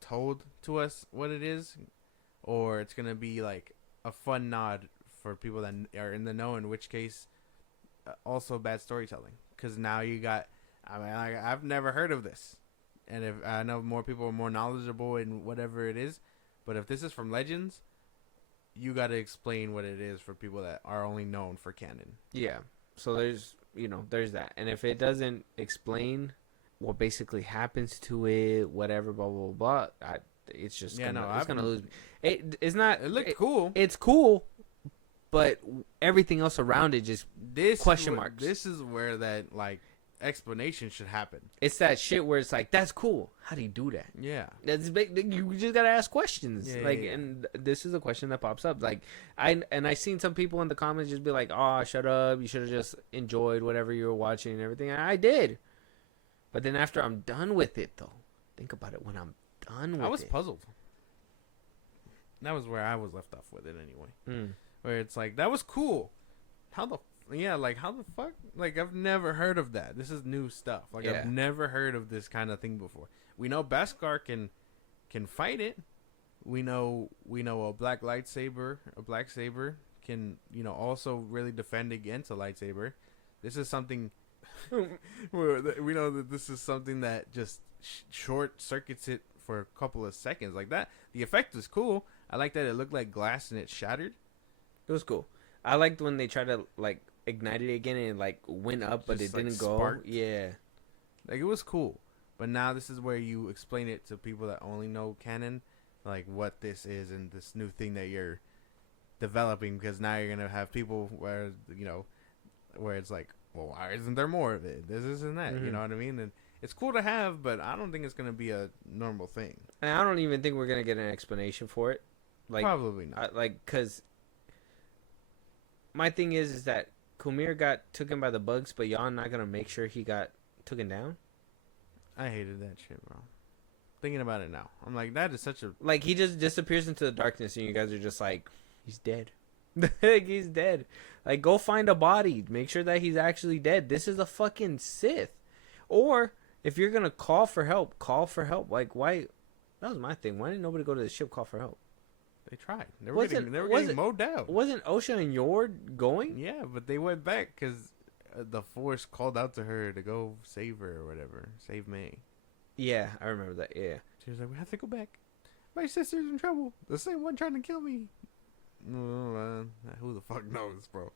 told to us what it is, or it's gonna be like a fun nod for people that are in the know. In which case, also bad storytelling, because now you got. I mean, I've never heard of this, and if I know more people are more knowledgeable in whatever it is, but if this is from Legends, you got to explain what it is for people that are only known for canon. Yeah. So there's that, and if it doesn't explain what basically happens to it, whatever, blah blah blah, it's just gonna lose. It's not. It looked cool. It's cool, but everything else around it just question marks. This is where that like explanation should happen. It's that shit where it's like, that's cool. How do you do that? Yeah, that's big. You just gotta ask questions. Yeah, and this is a question that pops up. Like, I seen some people in the comments just be like, "Oh, shut up! You should have just enjoyed whatever you were watching and everything." And I did, but then after I'm done with it, though, think about it. When I'm done with it, I was puzzled. That was where I was left off with it anyway. Where it's like, that was cool. How the fuck? Like, I've never heard of that. This is new stuff. Like, I've never heard of this kind of thing before. We know Beskar can fight it. We know a black saber can, also really defend against a lightsaber. This is something we know that this is something that just short circuits it for a couple of seconds like that. The effect was cool. I like that it looked like glass and it shattered. It was cool. I liked when they tried to like ignite it again and it like went up, but it didn't go. Sparked. Yeah, like it was cool. But now this is where you explain it to people that only know canon, like what this is and this new thing that you're developing. Because now you're gonna have people where where it's like, well, why isn't there more of it? This and that. Mm-hmm. You know what I mean? And it's cool to have, but I don't think it's gonna be a normal thing. And I don't even think we're gonna get an explanation for it. Like, probably not. Because my thing is that Kumir got taken by the bugs, but y'all not gonna make sure he got taken down. I hated that shit, bro. Thinking about it now, I'm like, that is such a like, he just disappears into the darkness, and you guys are just like, he's dead. Like, he's dead. Like, go find a body. Make sure that he's actually dead. This is a fucking Sith. Or if you're gonna call for help, call for help. Like, why? That was my thing. Why didn't nobody go to the ship call for help? They tried. They were getting mowed down. Wasn't Osha and Yord going? Yeah, but they went back because the Force called out to her to go save her or whatever. Save May. Yeah, I remember that. Yeah. She was like, we have to go back. My sister's in trouble. The same one trying to kill me. fuck knows, bro.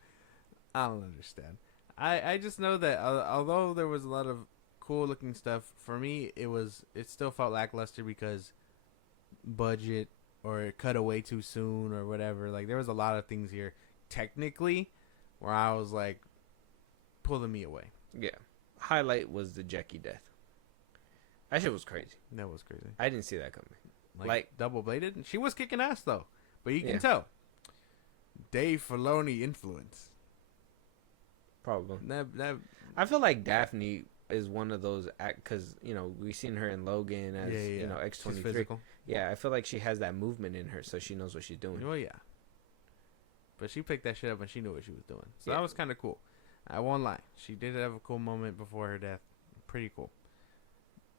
I don't understand. I just know that although there was a lot of cool looking stuff, for me it still felt lackluster because budget or it cut away too soon or whatever. Like there was a lot of things here technically where I was like pulling me away. Yeah. Highlight was the Jackie death. That shit was crazy. That was crazy. I didn't see that coming. Like double bladed. She was kicking ass though, but you Yeah. can tell Dave Filoni influence. Probably. That I feel like Daphne is one of those because we've seen her in Logan as She's X-23. physical. Yeah, I feel like she has that movement in her, so she knows what she's doing. Well, yeah. But she picked that shit up and she knew what she was doing, so Yeah. that was kind of cool. I won't lie. She did have a cool moment before her death. Pretty cool.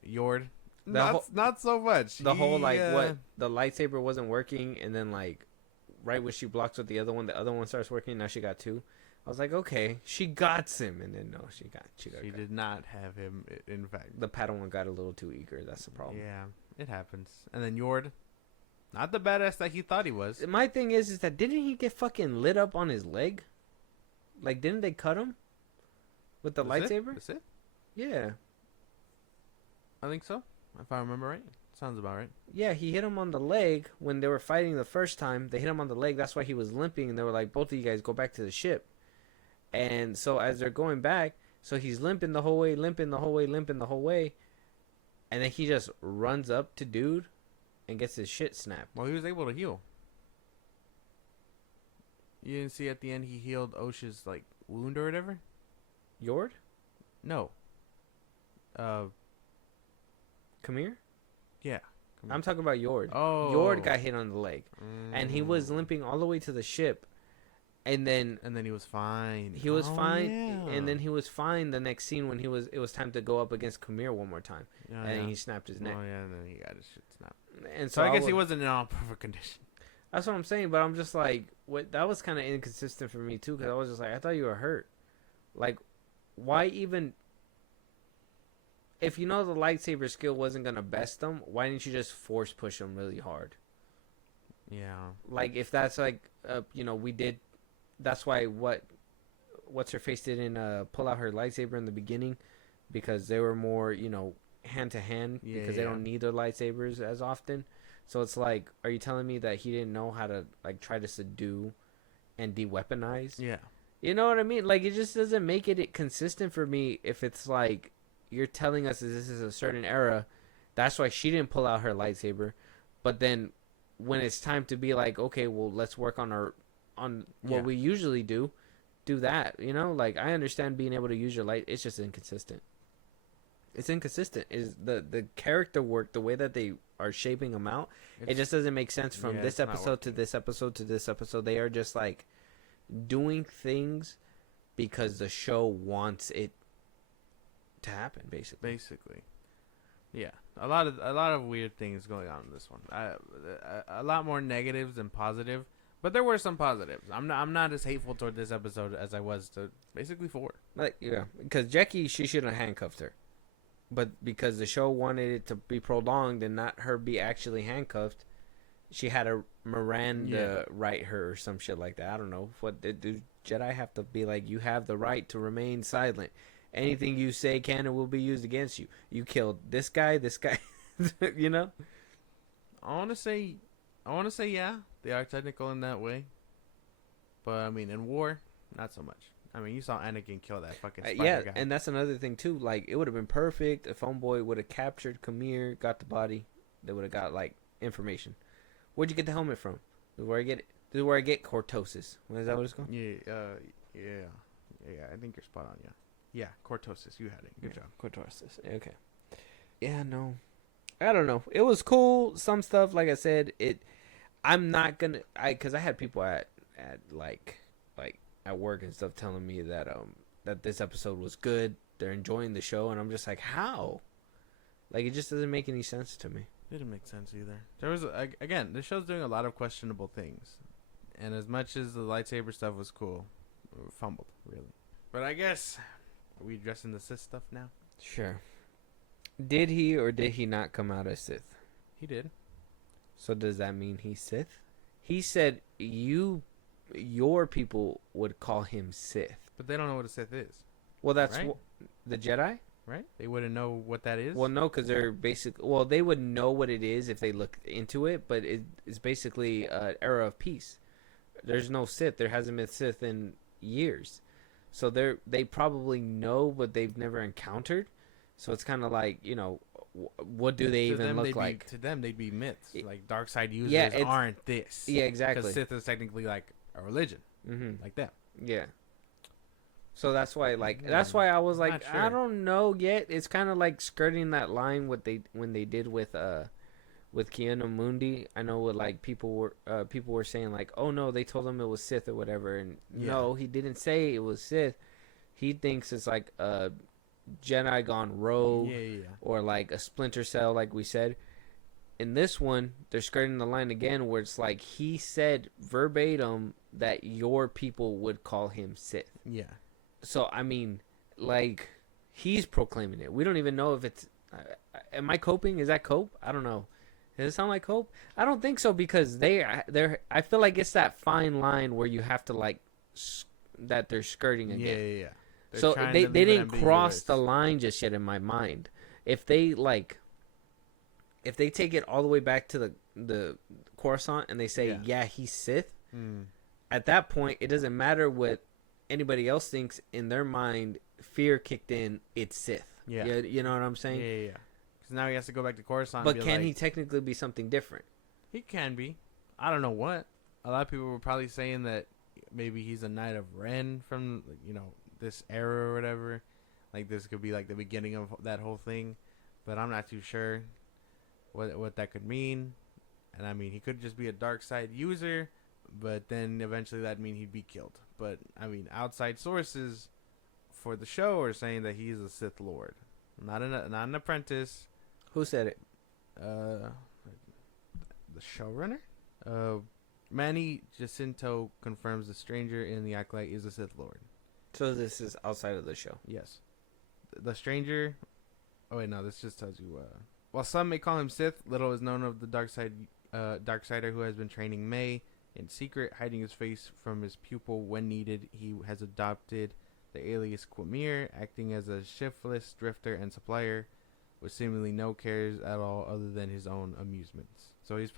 Yord, not so much. The whole what the lightsaber wasn't working, and then right when she blocks with the other one starts working. Now she got two. I was like, okay, she got him, and then no, she did not have him. In fact, the Padawan got a little too eager. That's the problem. yeah, it happens. And then Yord, not the badass that he thought he was. My thing is that didn't he get fucking lit up on his leg? Like, didn't they cut him with the lightsaber? That's it. Yeah. I think so. If I remember right, sounds about right. Yeah, he hit him on the leg when they were fighting the first time. They hit him on the leg. That's why he was limping, and they were like, both of you guys go back to the ship. And so as they're going back, so he's limping the whole way, limping the whole way. And then he just runs up to dude and gets his shit snapped. Well, he was able to heal. You didn't see at the end he healed Osha's wound or whatever? Yord? No. Kamir? Yeah. I'm talking about Yord. Oh. Yord got hit on the leg. And he was limping all the way to the ship. And then he was fine. He was fine, yeah. and then he was fine the next scene when it was time to go up against Kamir one more time, and he snapped his neck. Oh yeah, and then he got his shit snapped. And so I guess he wasn't in all perfect condition. That's what I'm saying, but I'm just like, what? That was kind of inconsistent for me too, because I was just like, I thought you were hurt. Like, why even? If the lightsaber skill wasn't gonna best them, why didn't you just force push them really hard? Yeah. Like if that's we did. That's why what's her face didn't pull out her lightsaber in the beginning, because they were more hand to hand because they don't need their lightsabers as often. So it's like, are you telling me that he didn't know how to try to subdue and de-weaponize? Yeah. You know what I mean? Like, it just doesn't make it consistent for me if it's like you're telling us that this is a certain era. That's why she didn't pull out her lightsaber. But then when it's time to be like, okay, well, let's work on what we usually do that. I understand being able to use your light. It's just inconsistent. It's inconsistent. Is the character work, the way that they are shaping them out, it just doesn't make sense from this episode to this episode to this episode. They are just doing things because the show wants it to happen, basically. Yeah, a lot of weird things going on in this one. A lot more negatives than positive, but there were some positives. I'm not as hateful toward this episode as I was to basically 4. Because Jackie, she shouldn't have handcuffed her, but because the show wanted it to be prolonged and not her be actually handcuffed, she had a Miranda right her or some shit like that. I don't know. What do Jedi have to be like? You have the right to remain silent. Anything you say can and will be used against you. You killed this guy. I want to say yeah, they are technical in that way. But I mean, in war, not so much. I mean, you saw Anakin kill that fucking spider guy. And that's another thing too. Like, it would have been perfect if Homeboy would have captured Kamir, got the body. They would have got information. Where'd you get the helmet from? This is where I get it. This is where I get cortosis. Is that what it's called? Yeah. I think you're spot on. Yeah, cortosis. You had it. Good job. Cortosis. Okay. Yeah, no. I don't know. It was cool. Some stuff, like I said, I'm not gonna. Because I had people at at work and stuff telling me that that this episode was good. They're enjoying the show, and I'm just like, how? It just doesn't make any sense to me. Didn't make sense either. There was again, the show's doing a lot of questionable things, and as much as the lightsaber stuff was cool, fumbled really. But I guess, are we addressing the Sith stuff now? Sure. Did he or did he not come out as Sith? He did. So does that mean he's Sith? He said, you your people would call him Sith. But they don't know what a Sith is. Well, that's right? The Jedi. Right? They wouldn't know what that is. Well, no, because they're well, they would know what it is if they look into it, but it's basically an era of peace. There's no Sith. There hasn't been Sith in years, so they probably know, but they've never encountered. So it's kind of like, what do they even look like? To them, they'd be myths. Like dark side users aren't this. Yeah, exactly. Because Sith is technically like a religion, like that. Yeah. So that's why, I was like, Not sure. I don't know yet. It's kind of like skirting that line when they did with Keanu Mundi. I know what people were saying like, oh no, they told him it was Sith or whatever, and no, he didn't say it was Sith. He thinks it's like a Jedi gone rogue, or like a Splinter Cell, like we said. In this one, they're skirting the line again, where it's like he said verbatim that your people would call him Sith. Yeah. So, I mean, like, he's proclaiming it. We don't even know if it's... am I coping? Is that cope? I don't know. Does it sound like cope? I don't think so, because they're... I feel like it's that fine line where you have to, like, that they're skirting again. Yeah. So, they didn't cross the line just yet in my mind. If they take it all the way back to the Coruscant and they say, yeah he's Sith, at that point, it doesn't matter what anybody else thinks. In their mind, fear kicked in. It's Sith. Yeah, you know what I'm saying? Yeah. Because now he has to go back to Coruscant. But can he technically be something different? He can be. I don't know what. A lot of people were probably saying that maybe he's a Knight of Ren from this era or whatever. Like this could be like the beginning of that whole thing. But I'm not too sure what that could mean. And I mean, he could just be a dark side user, but then eventually that'd mean he'd be killed. But I mean, outside sources for the show are saying that he's a Sith Lord, not an apprentice. Who said it? The showrunner. Manny Jacinto confirms the stranger in The Acolyte is a Sith Lord. So this is outside of the show. Yes, the stranger. Oh wait, no, this just tells you. While some may call him Sith, little is known of the Darksider who has been training May. In secret, hiding his face from his pupil when needed, he has adopted the alias Quamir, acting as a shiftless drifter and supplier with seemingly no cares at all other than his own amusements. So it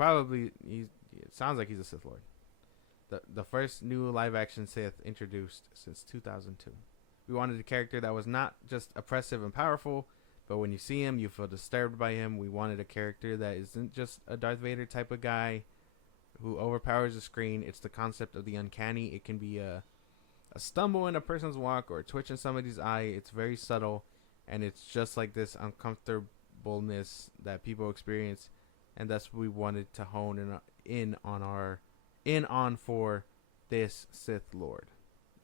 sounds like he's a Sith Lord. The first new live-action Sith introduced since 2002. We wanted a character that was not just oppressive and powerful, but when you see him, you feel disturbed by him. We wanted a character that isn't just a Darth Vader type of guy who overpowers the screen. It's the concept of the uncanny. It can be a stumble in a person's walk or a twitch in somebody's eye. It's very subtle, and it's just like this uncomfortableness that people experience, and that's what we wanted to hone in on for this Sith Lord,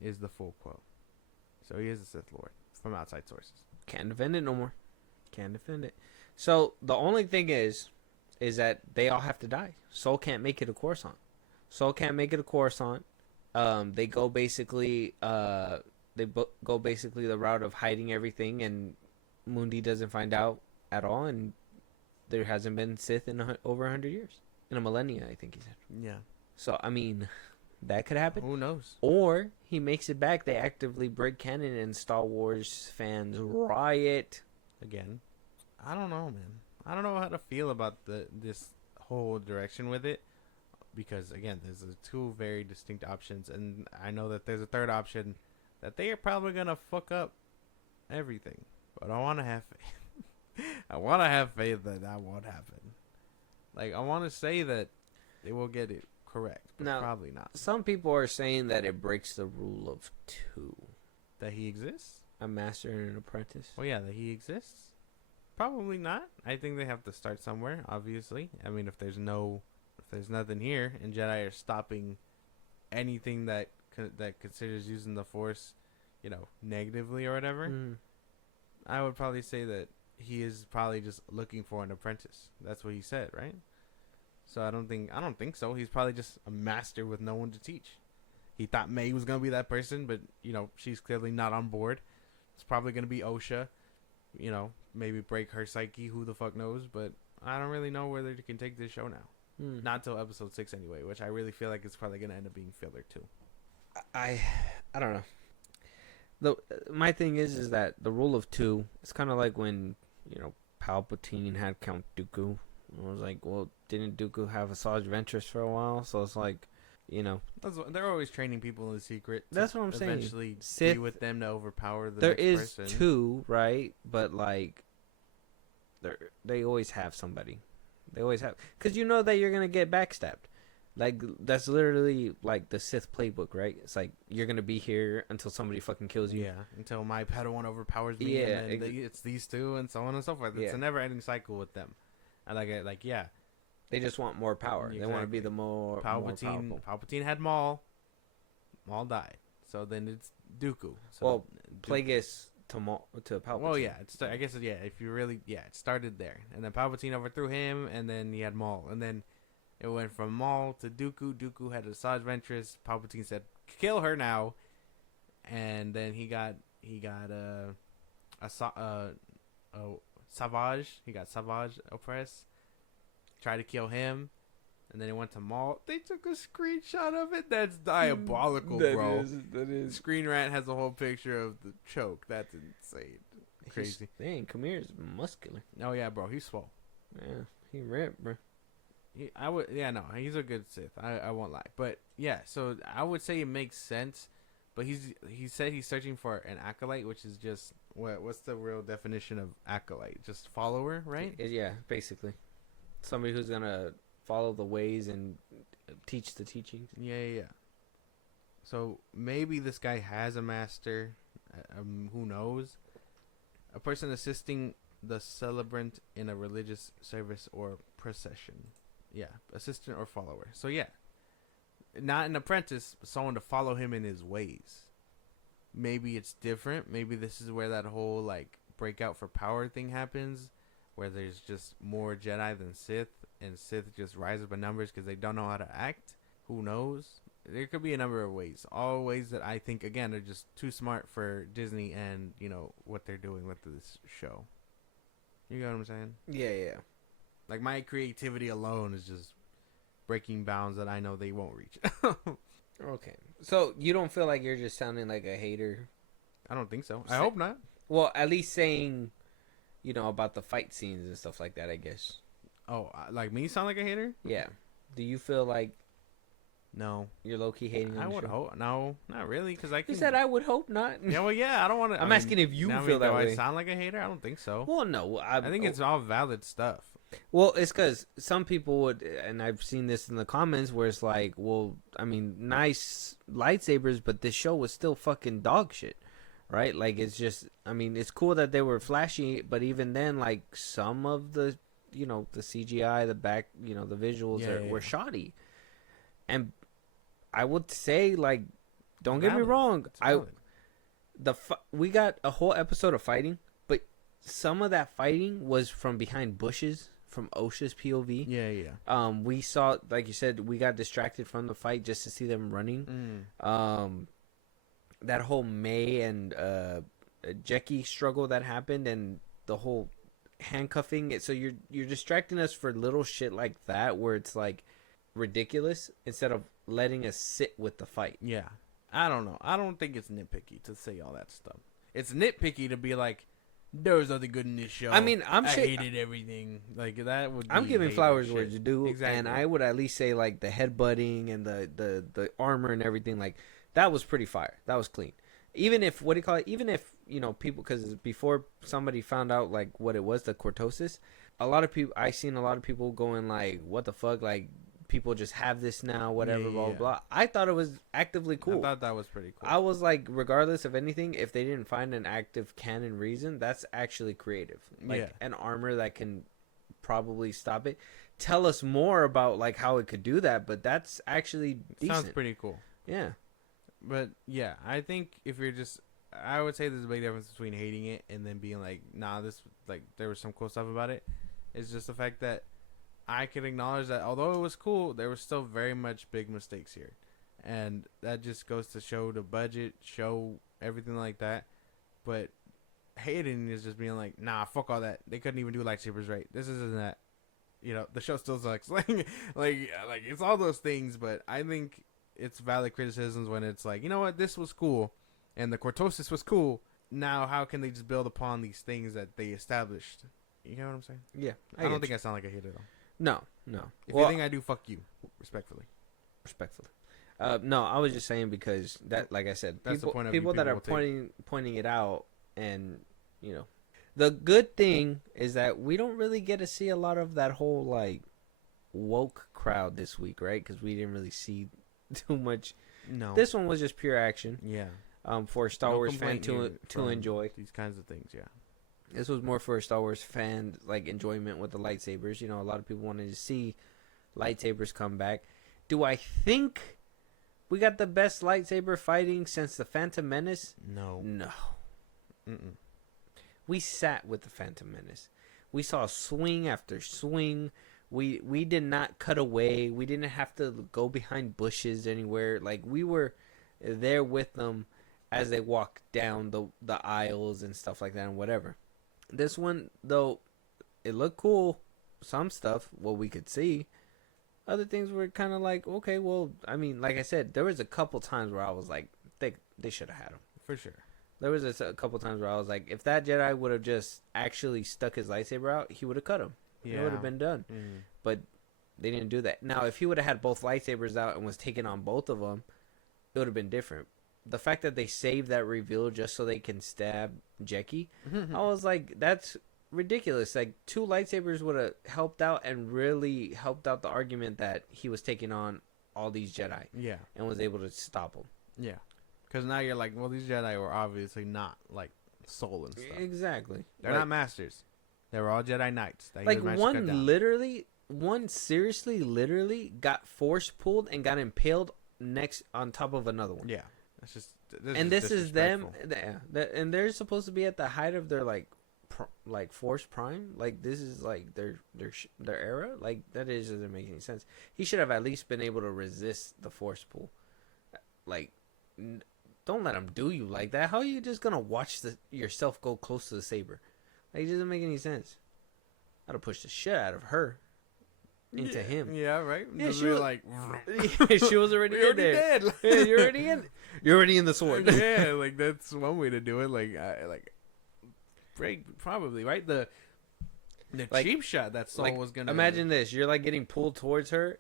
is the full quote. So he is a Sith Lord from outside sources. Can't defend it no more. Can't defend it. So the only thing is that they all have to die. Soul can't make it a Coruscant. They go basically go basically the route of hiding everything, and Mundi doesn't find out at all, and there hasn't been Sith in over 100 years. In a millennia, I think he said. Yeah. So, I mean, that could happen. Who knows? Or he makes it back. They actively break canon, and Star Wars fans riot. Again, I don't know, man. I don't know how to feel about this whole direction with it, because again, there's two very distinct options, and I know that there's a third option that they are probably gonna fuck up everything. But I want to have faith. I want to have faith that won't happen. Like, I want to say that they will get it correct, but now, probably not. Some people are saying that it breaks the rule of two. That he exists? A master and an apprentice. Well, yeah, that he exists. Probably not. I think they have to start somewhere, obviously. I mean, if there's nothing here, and Jedi are stopping anything that considers using the Force, negatively or whatever, I would probably say that he is probably just looking for an apprentice. That's what he said, right? So I don't think so. He's probably just a master with no one to teach. He thought May was gonna be that person, but she's clearly not on board. It's probably gonna be Osha. Maybe break her psyche. Who the fuck knows? But I don't really know where they can take this show now. Not till episode 6 anyway, which I really feel like it's probably gonna end up being filler too. I don't know. My thing is that the rule of 2. It's kind of like when Palpatine had Count Dooku. It was like, well, didn't Dooku have Asajj Ventress for a while? So it's like, they're always training people in secret. That's what I'm saying. Eventually, Sith, be with them to overpower the there next is person. 2, right? But like, they always have somebody. They always have, because that you're gonna get backstabbed. Like, that's literally like the Sith playbook, right? It's like, you're gonna be here until somebody fucking kills you. Yeah, until my Padawan overpowers me. Yeah, and then it's these two, and so on and so forth. It's a never-ending cycle with them. I like it. Like, yeah, they just want more power. Exactly. They want to be the more Palpatine. More Palpatine had Maul. Maul died. So then it's Dooku. So well, Plagueis to Palpatine. Well, yeah, I guess if you really, it started there, and then Palpatine overthrew him, and then he had Maul, and then it went from Maul to Dooku. Dooku had Asajj Ventress. Palpatine said, "Kill her now," and then he got Savage. He got Savage Opress. Tried to kill him, and then it went to Maul. They took a screenshot of it. That's diabolical, bro. That is. Screen Rant has a whole picture of the choke. That's insane. Crazy. Dang, Kamir's muscular. Oh yeah, bro. He's swole. Yeah, he ripped, bro. He's a good Sith. I won't lie. But yeah, so I would say it makes sense. But he said he's searching for an acolyte, which is just what's the real definition of acolyte? Just follower, right? Yeah, basically. Somebody who's gonna follow the ways and teach the teachings. Yeah. So maybe this guy has a master. Who knows? A person assisting the celebrant in a religious service or procession. Yeah, assistant or follower. So yeah, not an apprentice, but someone to follow him in his ways. Maybe it's different. Maybe this is where that whole like breakout for power thing happens, where there's just more Jedi than Sith, and Sith just rise up in numbers because they don't know how to act. Who knows? There could be a number of ways. All ways that I think, again, are just too smart for Disney and, what they're doing with this show. You know what I'm saying? Yeah. Like, my creativity alone is just breaking bounds that I know they won't reach. Okay. So, you don't feel like you're just sounding like a hater? I don't think so. I hope not. Well, at least saying, about the fight scenes and stuff like that, I guess. Oh, like me sound like a hater? Yeah. Do you feel like... No. You're low-key hating on I the would show? hope. No, not really, because I can... You said I would hope not. Yeah, well, yeah, I don't want to... I'm asking if you feel that way. Do I sound like a hater? I don't think so. Well, no. I think it's all valid stuff. Well, it's because some people would, and I've seen this in the comments, where it's like, well, I mean, nice lightsabers, but this show was still fucking dog shit, right? Like, it's just, I mean, it's cool that they were flashy, but even then, like, some of the, the CGI, the back, the visuals were shoddy. And I would say, like, don't get me wrong, we got a whole episode of fighting, but some of that fighting was from behind bushes, from Osha's POV. Yeah. We saw, like you said, we got distracted from the fight just to see them running. That whole May and Jackie struggle that happened, and the whole handcuffing. So you're distracting us for little shit like that, where it's like ridiculous, instead of letting us sit with the fight. Yeah. I don't know. I don't think it's nitpicky to say all that stuff. It's nitpicky to be like, there was nothing good in this show. I mean, I hated everything. Like, that would be I'm giving flowers where you do. Exactly. And I would at least say, like, the headbutting and the armor and everything, like, that was pretty fire. That was clean. Even if, even if, people, because before somebody found out, like, what it was, the cortosis, I seen a lot of people going, like, what the fuck, like, people just have this now, whatever, blah, blah. I thought it was actively cool. I thought that was pretty cool. I was like, regardless of anything, if they didn't find an active canon reason, that's actually creative. Like, an armor that can probably stop it. Tell us more about, like, how it could do that, but that's actually decent. Sounds pretty cool. Yeah. But, yeah, I think if you're just... I would say there's a big difference between hating it and then being like, nah, this... Like, there was some cool stuff about it. It's just the fact that I can acknowledge that although it was cool, there was still very much big mistakes here. And that just goes to show the budget, show everything like that. But hating is just being like, nah, fuck all that. They couldn't even do lightsabers right. This isn't that. the show still sucks. Like it's all those things, but I think it's valid criticisms when it's like, you know what, this was cool, and the cortosis was cool. Now, how can they just build upon these things that they established? You know what I'm saying? Yeah. I don't think I sound like a hater, though. No. If you think I do, fuck you. Respectfully. No, I was just saying because that, like I said, that's the point of people that are pointing it out, and, you know. The good thing is that we don't really get to see a lot of that whole, like, woke crowd this week, right? Because we didn't really see too much. No. This one was just pure action. Yeah. For a Star Wars fan to enjoy. These kinds of things, yeah. This was more for a Star Wars fan, like, enjoyment with the lightsabers. You know, a lot of people wanted to see lightsabers come back. Do I think we got the best lightsaber fighting since the Phantom Menace? No. Mm-mm. We sat with the Phantom Menace. We saw swing after swing. We did not cut away. We didn't have to go behind bushes anywhere. Like, we were there with them as they walked down the aisles and stuff like that and whatever. This one, though, it looked cool. Some stuff, what we could see. Other things were kind of like, okay, well, I mean, like I said, there was a couple times where I was like, they should have had him. For sure. There was a couple times where I was like, if that Jedi would have just actually stuck his lightsaber out, he would have cut him. Yeah. It would have been done. Mm. But they didn't do that. Now, if he would have had both lightsabers out and was taking on both of them, it would have been different. The fact that they saved that reveal just so they can stab Jackie, I was like, that's ridiculous. Like, 2 lightsabers would have helped out and really helped out the argument that he was taking on all these Jedi. Yeah. And was able to stop them. Yeah. Because now you're like, well, these Jedi were obviously not, like, soul and stuff. Exactly. They're not masters. They were all Jedi Knights. Like, one seriously, literally got force pulled and got impaled next on top of another one. Yeah. That's just... This is them. Yeah. And they're supposed to be at the height of their, like force prime. Like, this is, like, their era. Like, that doesn't make any sense. He should have at least been able to resist the force pull. Like... Don't let him do you like that. How are you just gonna watch yourself go close to the saber? Like, it doesn't make any sense. I'd have pushed the shit out of her into him. Yeah, right. Yeah, she was like, she was already in there. Dead. Yeah, you're already in. You're already in the sword. Yeah, like that's one way to do it. Like, break probably right. The like, cheap shot that Saul was gonna. Imagine this: you're like getting pulled towards her.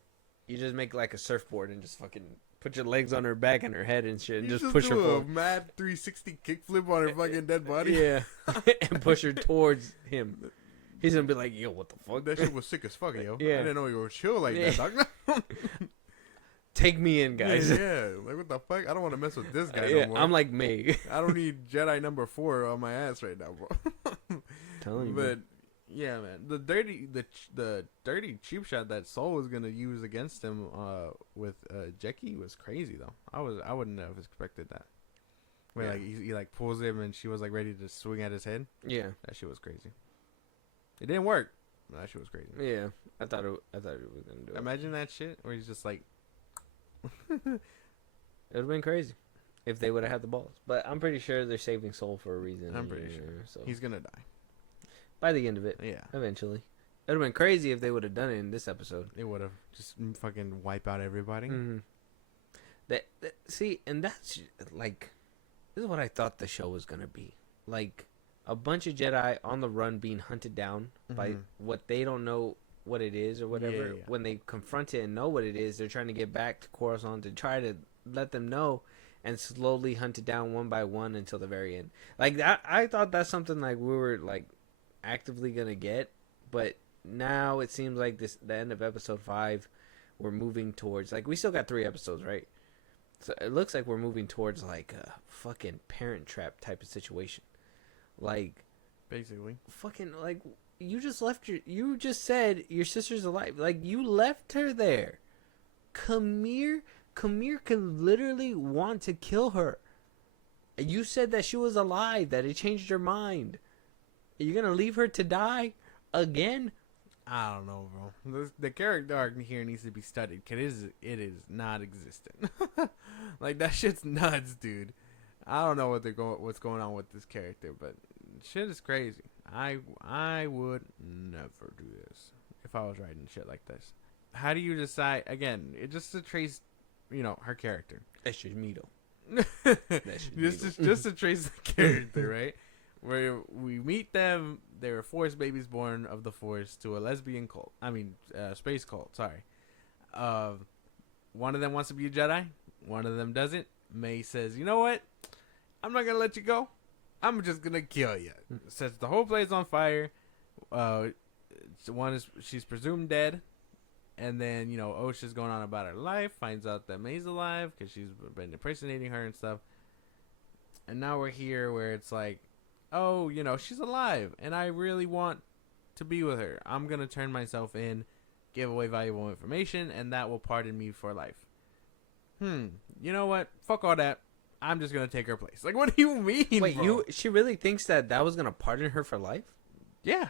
You just make like a surfboard and just fucking put your legs on her back and her head and shit, and just push her forward. A mad 360 kickflip on her fucking dead body. Yeah, and push her towards him. He's gonna be like, "Yo, what the fuck?" That shit was sick as fuck, yo. Yeah. I didn't know you were chill like that, dog. Take me in, guys. Yeah, like what the fuck? I don't want to mess with this guy no more. I'm like May. I don't need Jedi number 4 on my ass right now, bro. Telling you, but yeah, man, the dirty cheap shot that Saul was gonna use against him with Jackie was crazy though. I wouldn't have expected that. Where like he like pulls him and she was like ready to swing at his head. Yeah, that shit was crazy. It didn't work. That shit was crazy. Yeah, I thought it was gonna do it. Imagine that shit where he's just like. It would have been crazy if they would have had the balls. But I'm pretty sure they're saving Soul for a reason. I'm pretty sure. So he's gonna die by the end of it. Yeah, eventually. It would have been crazy if they would have done it in this episode. It would have just fucking wipe out everybody. Mm-hmm. See, and that's like, this is what I thought the show was gonna be. Like, a bunch of Jedi on the run being hunted down by what they don't know what it is or whatever. Yeah. When they confront it and know what it is, they're trying to get back to Coruscant to try to let them know and slowly hunt it down one by one until the very end. Like, I thought that's something like we were like actively gonna get, but now it seems like the end of episode 5, we're moving towards, like, we still got 3 episodes, right? So it looks like we're moving towards like a fucking Parent Trap type of situation. Like, basically, fucking, like, you just said your sister's alive. Like, you left her there. Kamir can literally want to kill her. You said that she was alive, that it changed her mind. Are you gonna leave her to die again? I don't know, bro. The character arc here needs to be studied, because it is not existent. Like, that shit's nuts, dude. I don't know what's going on with this character, but shit is crazy. I would never do this. if I was writing shit like this. How do you decide? Again, it just to trace, her character. That's just me just to trace the character, right? Where we meet them, they were Force babies born of the Force to a lesbian cult. Space cult. Sorry. One of them wants to be a Jedi. One of them doesn't. May says, "You know what? I'm not gonna let you go. I'm just gonna kill you." Sets the whole place on fire. She's presumed dead, and then Osha's going on about her life. Finds out that May's alive because she's been impersonating her and stuff. And now we're here where it's like, oh, she's alive, and I really want to be with her. I'm gonna turn myself in, give away valuable information, and that will pardon me for life. You know what? Fuck all that. I'm just gonna take her place. Like, what do you mean? Wait, bro? she really thinks that was gonna pardon her for life? Yeah,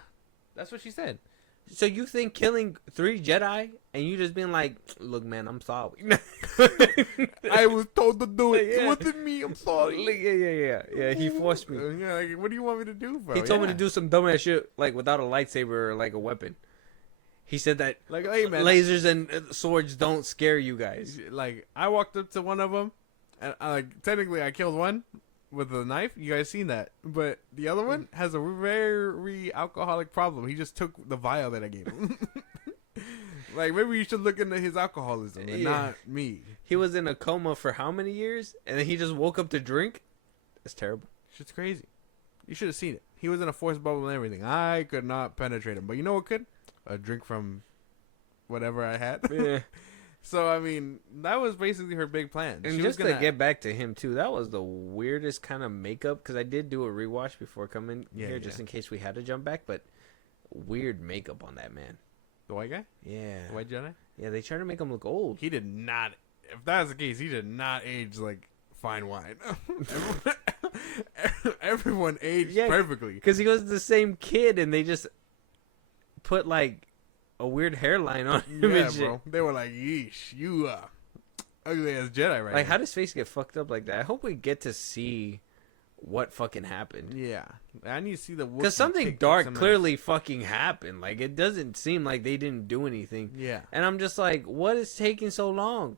that's what she said. So you think killing 3 Jedi and you just being like, look, man, I'm sorry. I was told to do it. Yeah. It wasn't me. I'm sorry. Yeah. He forced me. Yeah, like, what do you want me to do, bro? He told me to do some dumbass shit, like without a lightsaber or like a weapon. He said that like, hey, man, lasers and swords don't scare you guys. Like, I walked up to one of them, and technically I killed one with a knife. You guys seen that? But the other one has a very alcoholic problem. He just took the vial that I gave him. Like, maybe you should look into his alcoholism and not me. He was in a coma for how many years? And then he just woke up to drink? That's terrible. Shit's crazy. You should have seen it. He was in a force bubble and everything. I could not penetrate him. But you know what could? A drink from whatever I had. Yeah. So, that was basically her big plan. And just to get back to him, too, that was the weirdest kind of makeup. Because I did do a rewatch before coming here, just in case we had to jump back. But weird makeup on that man. The white guy? Yeah. The white Jedi? Yeah, they tried to make him look old. He did not. If that's the case, he did not age like fine wine. Everyone aged perfectly. Because he was the same kid, and they just put, like, a weird hairline on him. Yeah, bro. They were like, yeesh, you ugly as Jedi right Like, now. how does face get fucked up like that? I hope we get to see what fucking happened. Yeah. I need to see the... Because something dark clearly fucking happened. Like, it doesn't seem like they didn't do anything. Yeah. And I'm just like, what is taking so long?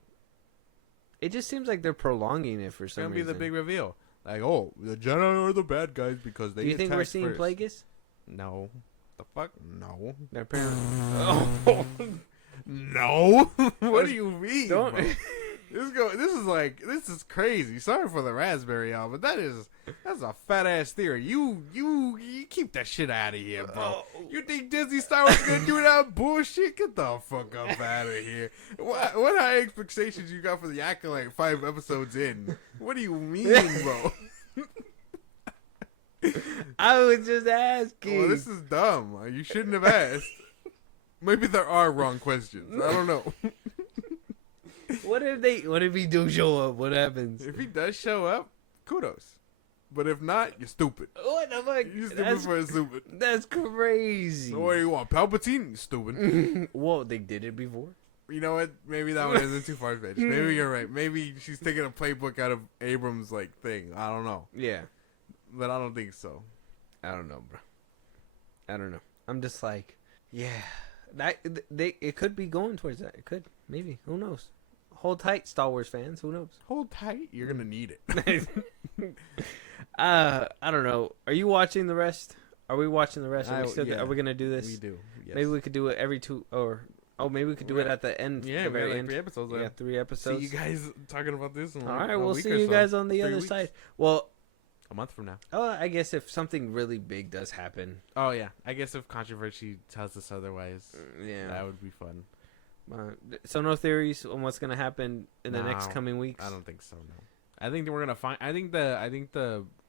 It just seems like they're prolonging it for some reason. It's going to be the big reveal. Like, oh, the Jedi are the bad guys because they Do you think we're attacked seeing first. Plagueis? No. The fuck? No. Their parents. Oh. No. What do you mean? Don't. Bro? This is crazy. Sorry for the raspberry, y'all, but that's a fat ass theory. You keep that shit out of here, bro. You think Disney Star Wars gonna do that bullshit? Get the fuck up out of here. What high expectations you got for the Acolyte 5 episodes in? What do you mean, bro? I was just asking. Well, this is dumb. You shouldn't have asked. Maybe there are wrong questions. I don't know. What if he do show up? What happens? If he does show up, kudos. But if not, you're stupid. What the fuck? You're stupid for a stupid. That's crazy. So what do you want? Palpatine? You stupid. Well, they did it before. You know what? Maybe that one isn't too far-fetched. Maybe you're right. Maybe she's taking a playbook out of Abrams' thing. I don't know. Yeah. But I don't think so. I don't know, bro. I don't know. I'm just like, yeah. It could be going towards that. It could. Maybe. Who knows? Hold tight, Star Wars fans. Who knows? Hold tight. You're going to need it. I don't know. Are you watching the rest? Are we watching the rest? Are we going to do this? We do. Yes. Maybe we could do it every 2 or... Oh, maybe we could do it at the end. Yeah, the very end. 3 episodes. Yeah, 3 episodes. See you guys talking about this in All right, a we'll week see or you so. guys on the 3 other weeks? side. Well, a month from now. oh, I guess if something really big does happen. Oh, yeah. I guess if controversy tells us otherwise, Yeah. that would be fun. So no theories on what's gonna happen in the next coming weeks. I don't think so. No, I think we're gonna find.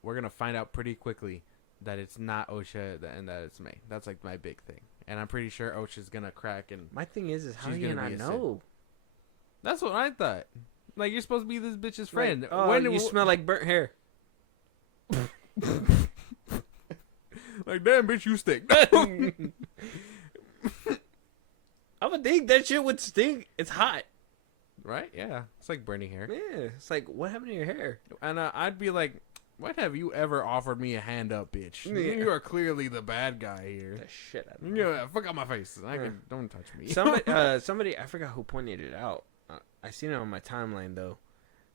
We're gonna find out pretty quickly that it's not OSHA and that it's May. That's like my big thing, and I'm pretty sure OSHA's gonna crack. And My thing is how she's do you gonna not be a know? that's what I thought. Like, you're supposed to be this bitch's friend. Like, oh, you smell like burnt hair. Like, damn, bitch, you stink. I would think that shit would stink. It's hot. Right? Yeah, it's like burning hair. Yeah, it's like, what happened to your hair? And I'd be like, What have you ever offered me a hand up, bitch? Yeah. You are clearly the bad guy here. The shit out of me. Yeah, fuck out my face. Don't touch me. Somebody, I forgot who pointed it out. I seen it on my timeline though.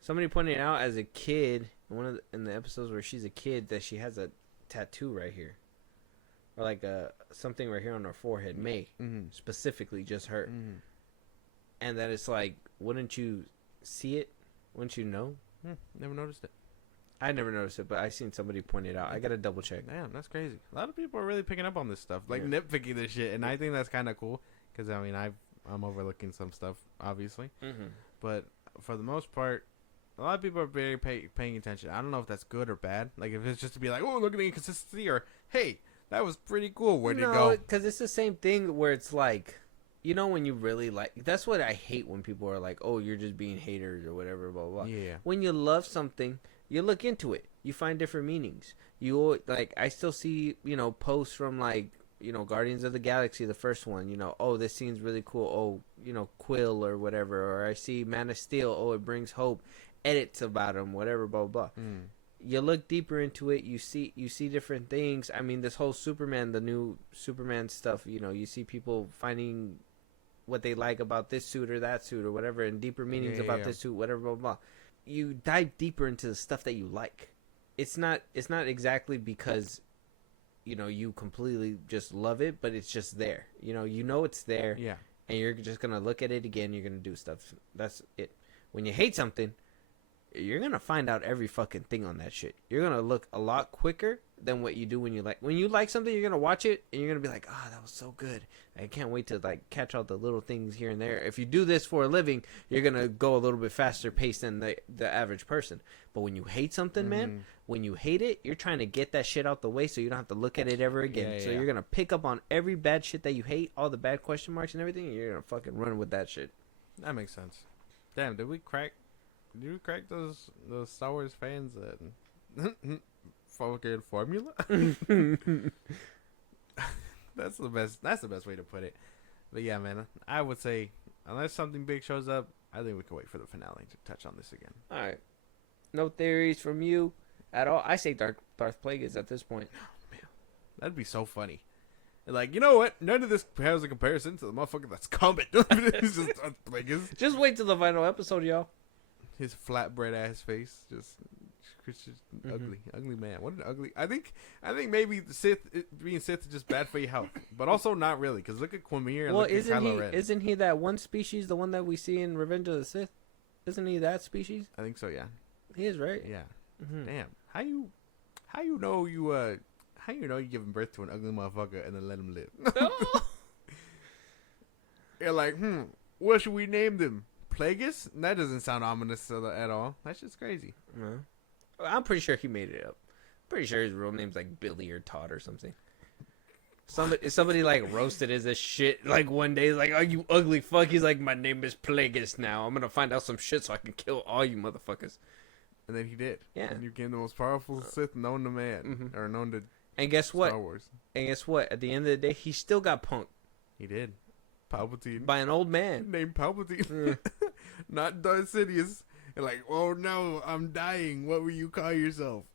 Somebody pointed out as a kid in the episodes where she's a kid that she has a tattoo right here, or like something right here on her forehead. May specifically just her, and that it's like, wouldn't you see it? Wouldn't you know? Never noticed it. I never noticed it, but I seen somebody point it out. I gotta double check. Damn, that's crazy. A lot of people are really picking up on this stuff, like nitpicking this shit, and I think that's kind of cool because I mean I'm overlooking some stuff obviously, but for the most part, a lot of people are very paying attention. I don't know if that's good or bad. Like if it's just to be like, oh, look at the inconsistency, or hey, that was pretty cool. Where'd it go? Because it's the same thing where it's like, you know, when you really like, that's what I hate when people are like, oh, you're just being haters or whatever, blah, blah, blah. Yeah. When you love something, you look into it. You find different meanings. You, like, I still see, you know, posts from, like, you know, Guardians of the Galaxy, the first one, you know, oh, this scene's really cool. Oh, you know, Quill or whatever. Or I see Man of Steel. Oh, it brings hope. Edits about him, whatever, blah, blah. You look deeper into it. You see different things. I mean, this whole Superman, the new Superman stuff, you know, you see people finding what they like about this suit or that suit or whatever, and deeper meanings about this suit, whatever, blah, blah. You dive deeper into the stuff that you like. It's not exactly because, you know, you completely just love it, but it's just there. You know it's there. Yeah. And you're just going to look at it again. You're going to do stuff. That's it. When you hate something, you're going to find out every fucking thing on that shit. You're going to look a lot quicker than what you do when you like. When you like something, you're going to watch it and you're going to be like, oh, that was so good. I can't wait to like catch all the little things here and there. If you do this for a living, you're going to go a little bit faster paced than the average person. But when you hate something, man, when you hate it, you're trying to get that shit out the way so you don't have to look at it ever again. So you're going to pick up on every bad shit that you hate, all the bad question marks and everything, and you're going to fucking run with that shit. That makes sense. Damn, did we crack those Star Wars fans fucking formula? That's the best way to put it. But yeah, man, I would say unless something big shows up, I think we can wait for the finale to touch on this again. All right. No theories from you at all. I say Darth Plagueis at this point. Oh, man, that'd be so funny. Like, you know what? None of this has a comparison to the motherfucker that's coming. It's just Darth Plagueis. Just wait till the final episode, y'all. His flatbread ass face, just ugly man. What an ugly. I think maybe the Sith being Sith is just bad for your health, but also not really, because look at Quamir and look at Kylo Ren. Isn't he that one species, the one that we see in Revenge of the Sith? Isn't he that species? I think so. Yeah. He is, right? Yeah. Damn. How you know you giving birth to an ugly motherfucker and then let him live? You're like, what should we name them? Plagueis? That doesn't sound ominous at all. That's just crazy. No. I'm pretty sure he made it up. Pretty sure his real name's like Billy or Todd or something. Somebody like roasted his as shit like one day. He's like, oh, you ugly fuck. He's like, my name is Plagueis now. I'm gonna find out some shit so I can kill all you motherfuckers. And then he did. Yeah. And you became the most powerful Sith known to man. Or known to and guess what? Star Wars. And guess what? At the end of the day, he still got punked. He did. Palpatine. By an old man. Named Palpatine. Not Darth Sidious. And like, oh no, I'm dying. What will you call yourself?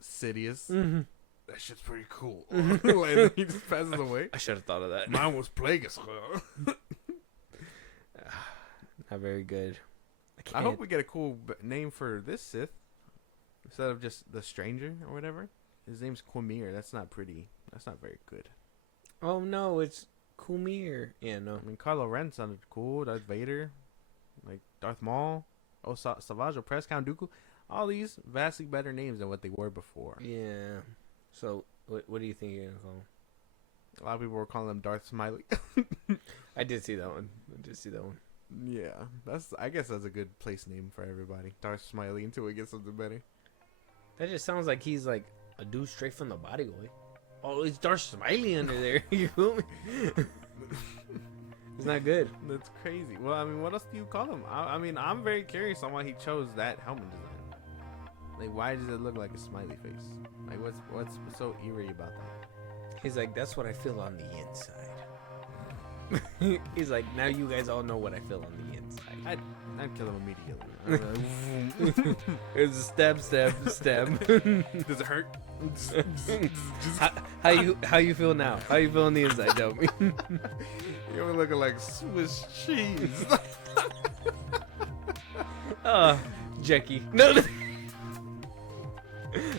Sidious. That shit's pretty cool. Like, he just passes away. I should have thought of that. Mine was Plagueis. Not very good. I hope we get a cool name for this Sith instead of just the Stranger or whatever. His name's Quamir. That's not pretty. That's not very good. Oh no, it's Kumir. Yeah, no. I mean, Kylo Ren sounded cool. Darth Vader, like Darth Maul, Savage Opress, Count Dooku. All these vastly better names than what they were before. Yeah. So, what do you think you're gonna call him? A lot of people were calling him Darth Smiley. I did see that one. Yeah, I guess that's a good place name for everybody. Darth Smiley until we get something better. That just sounds like he's like a dude straight from the body boy. Oh, it's Darth Smiley under there. You feel me? It's not good. That's crazy. Well, I mean, what else do you call him? I mean, I'm very curious on why he chose that helmet design. Like, why does it look like a smiley face? Like, what's so eerie about that? He's like, that's what I feel on the inside. He's like, now you guys all know what I feel on the inside. I'd kill him immediately. It's a stab. Does it hurt? How you feel now? How you feel on the inside? Tell me. You're looking like Swiss cheese. Jackie. No.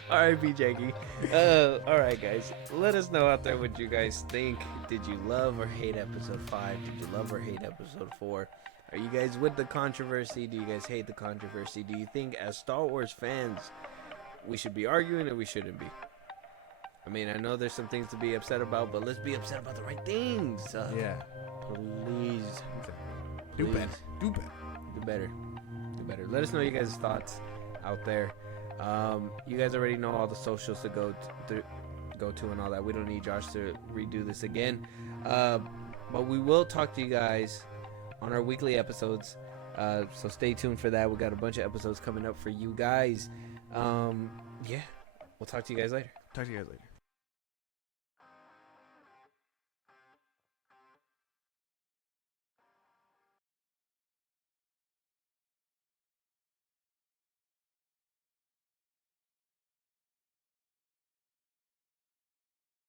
R.I.P. Jackie. All right, guys. Let us know out there what you guys think. Did you love or hate episode 5? Did you love or hate episode 4? Are you guys with the controversy? Do you guys hate the controversy? Do you think, as Star Wars fans, we should be arguing or we shouldn't be? I mean, I know there's some things to be upset about, but let's be upset about the right things. Yeah. Please. Do better. Do better. Let us know you guys' thoughts out there. You guys already know all the socials to go to and all that. We don't need Josh to redo this again. But we will talk to you guys on our weekly episodes. So stay tuned for that. We got a bunch of episodes coming up for you guys. Yeah, we'll talk to you guys later.